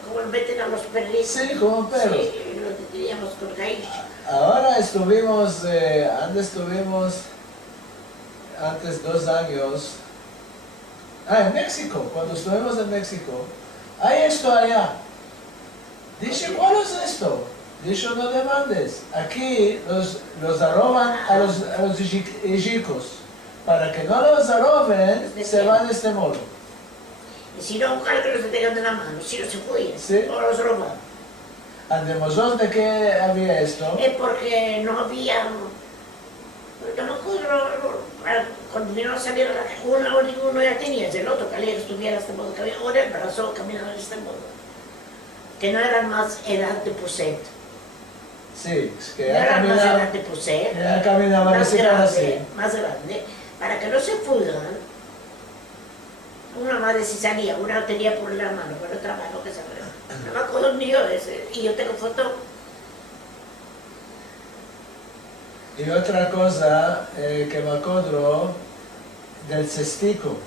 como meten a los perritos. Sí, como perros. Sí, lo teníamos con caíz. Ahora antes 2 años, en México, cuando estuvimos en México, hay esto allá. Dice, ¿cuál es esto? Dice, no demandes. Aquí los arroban a los hijicos. Para que no los arroben, se van de este modo. Y si no, ojalá que los tengan de la mano, si no se fuyen, Sí. o los roban. Andemos, ¿de qué había esto? Es porque no había, no me acuerdo, cuando vinieron a salir a la cuna, ninguno ya tenía, el otro que estuviera de este modo, que había, ahora el brazo caminaba de este modo. Que no eran más edad de Puset. Sí, es que No ya eran más caminaba, edad de Puset, ya caminaba más así. más grande, para que no se fugan. Una madre si salía, una tenía por la mano, por otra mano que se abrió. No me acuerdo ni yo de ese, y yo tengo foto. Y otra cosa que me acuerdo del cestico.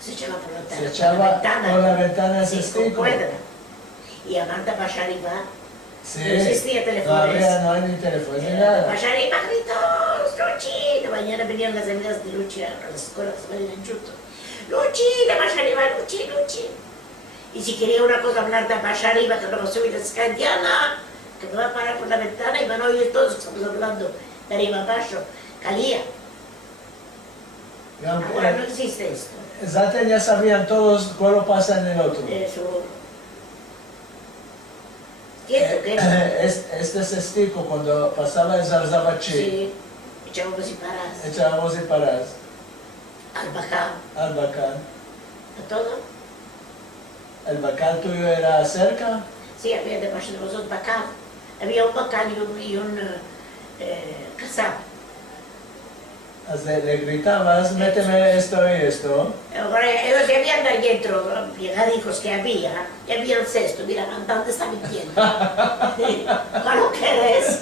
Se echaba por la, Se echaba por la ventana el sí, con cestico. cuerda. Y a Marta Bashariba, Sí, no existía teléfono. no hay ni teléfono ni nada. Bashariba gritó, Luchi. De mañana venían las amigas de Luchi a las escuelas que se en Chuto. Luchi, la Bashariba, Luchi. Y si quería una cosa hablar de Bashariba, que no se oye la Diana, que me va a parar por la ventana y van a oír todos que estamos hablando de arriba abajo. Calía. Ahora no existe esto. Ya sabían todos cuál pasa en el otro. Eso. Quieto, quieto. Este cestico, cuando pasaba el Zarzabachi, Sí, echábamos y paras. echábamos y paras Al bacán. ¿A todo? ¿El bacán tuyo era cerca? Sí, había debajo de nosotros bacán. había un bacán y un casado. אז לגריtabas, méteme esto y esto. Ahora, ellos ya habían de adentro, llegadicos que había, ya había el cesto, mira, ¿dónde está mi tienda? ¿Cuál lo quieres?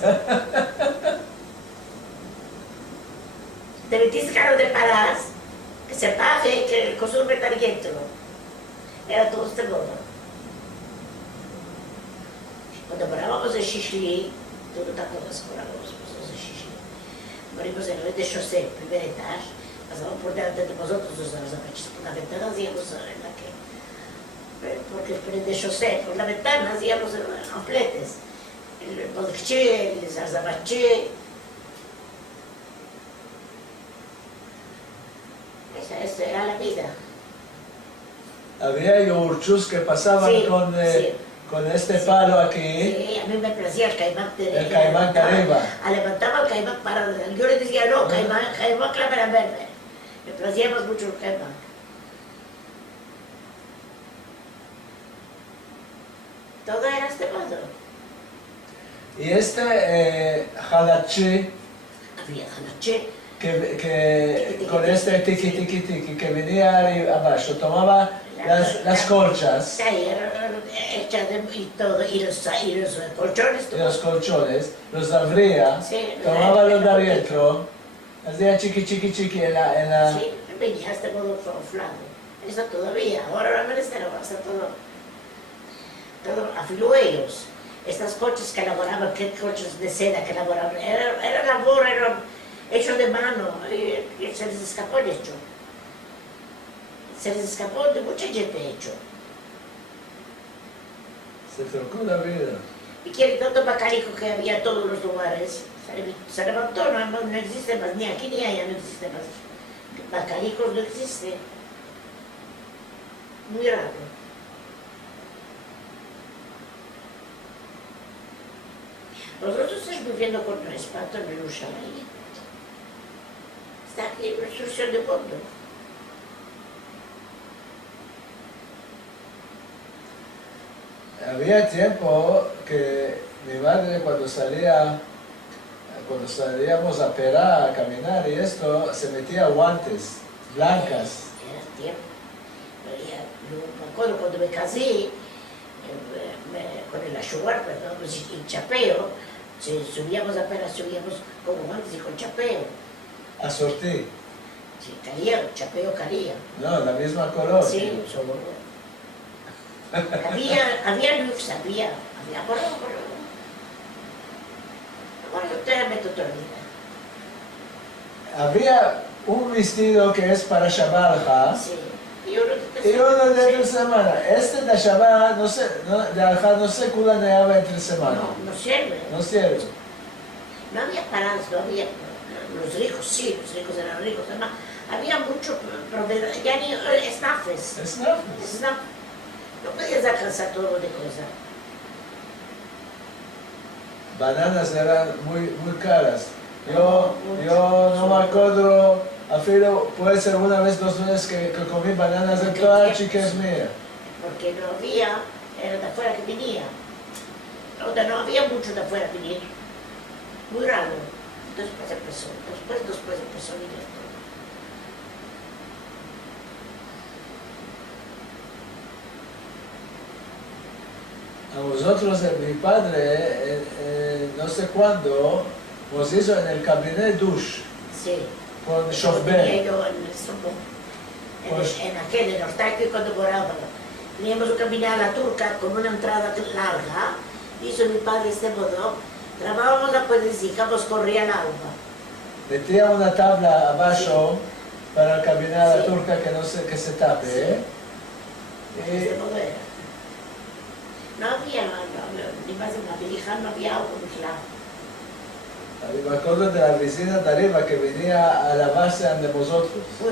Te metiste caro de paras, que se pague, que el consumo está adentro. Era todo este modo. Cuando parábamos en Shishli, tú no te acuerdas que parábamos en Shishli. Morimos en el de Chaussée, primer etage, pasábamos por delante de nosotros, por la ventana hacíamos en la que, porque por el de Chaussée, por la ventana hacíamos ampletes, el Bodkche, el Zarzabache. Esa era la vida. Había yurchus que pasaban Sí, sí. con este palo aquí. Sí, a mí me parecía el caimán de El caimán de arriba. Levantaba el caimán para... Yo le decía, no, caimán clave era verde. Me parecía más mucho el caimán. Todo era este modo. Y este jalachi, Había jalache. que con este tiki tiki tiki que venía arriba abajo, tomaba las colchas Hecha de y todo, y los colchones. y los colchones, los abría, Sí, tomaba los de adentro, hacía chiqui chiqui chiqui en la... Sí, venía este modo flado. Está todavía, ahora la menester, ahora está todo a filo ellos. Estas coches que elaboraban, qué coches de seda que elaboraban, era labor, era hecho de mano, y se les escapó el hecho. Se les escapó de mucha gente hecho. Se trocó la vida. Y que tanto bacarico que había en todos los lugares, se levantó, no existe más, ni aquí ni allá no existe más. Bacaricos no existe. Muy raro. Nosotros estamos viviendo con un espanto en Jerusalén. Está aquí en destrucción de mundo. Había tiempo que mi madre cuando salíamos a perar, a caminar y esto, se metía guantes blancas. Era tiempo. Yo me acuerdo cuando me casé, con el ashuar, y chapeo, subíamos apenas, subíamos con guantes y con chapeo. A sortir. Sí, caía, chapeo caía. No, la misma color. Sí, solo. Había luz, había por bueno, yo te meto toda la vida. Había un vestido que es para Shabbat, Sí. Y uno de entre semana. Este de Shabbat, no sé, de Alja, no sé cuándo neaba entre semana. No sirve. No sirve. No había paradas, no había. Los ricos, sí, los ricos eran ricos. Además, había mucho proveedor, ya ni snafes. Snafes. No podías alcanzar todo de cosas. Bananas eran muy caras. Yo no me acuerdo, afilo, puede ser una vez, 2 veces que comí bananas en toda la chica es mía. Porque no había, era de afuera que venía. No había mucho de afuera que venía. Muy raro. Después empezó, después empezó a venir todo. A vosotros, mi padre, no sé cuándo, nos hizo en el cabinet douche, Sí. con Tenía chauffeur. yo en el Sopo, en aquel, en Ortaico, cuando moraba. Teníamos que caminar a la turca con una entrada larga, hizo mi padre este modo, trabábamos la puentecita, nos corría el agua. Metía una tabla abajo para caminar a la Sí. turca que se tape. Sí. Y Este modo era. No había, ni más de una dirija, no había agua muy claro. me acuerdo de la vecina de arriba que venía a la base de vosotros. Fue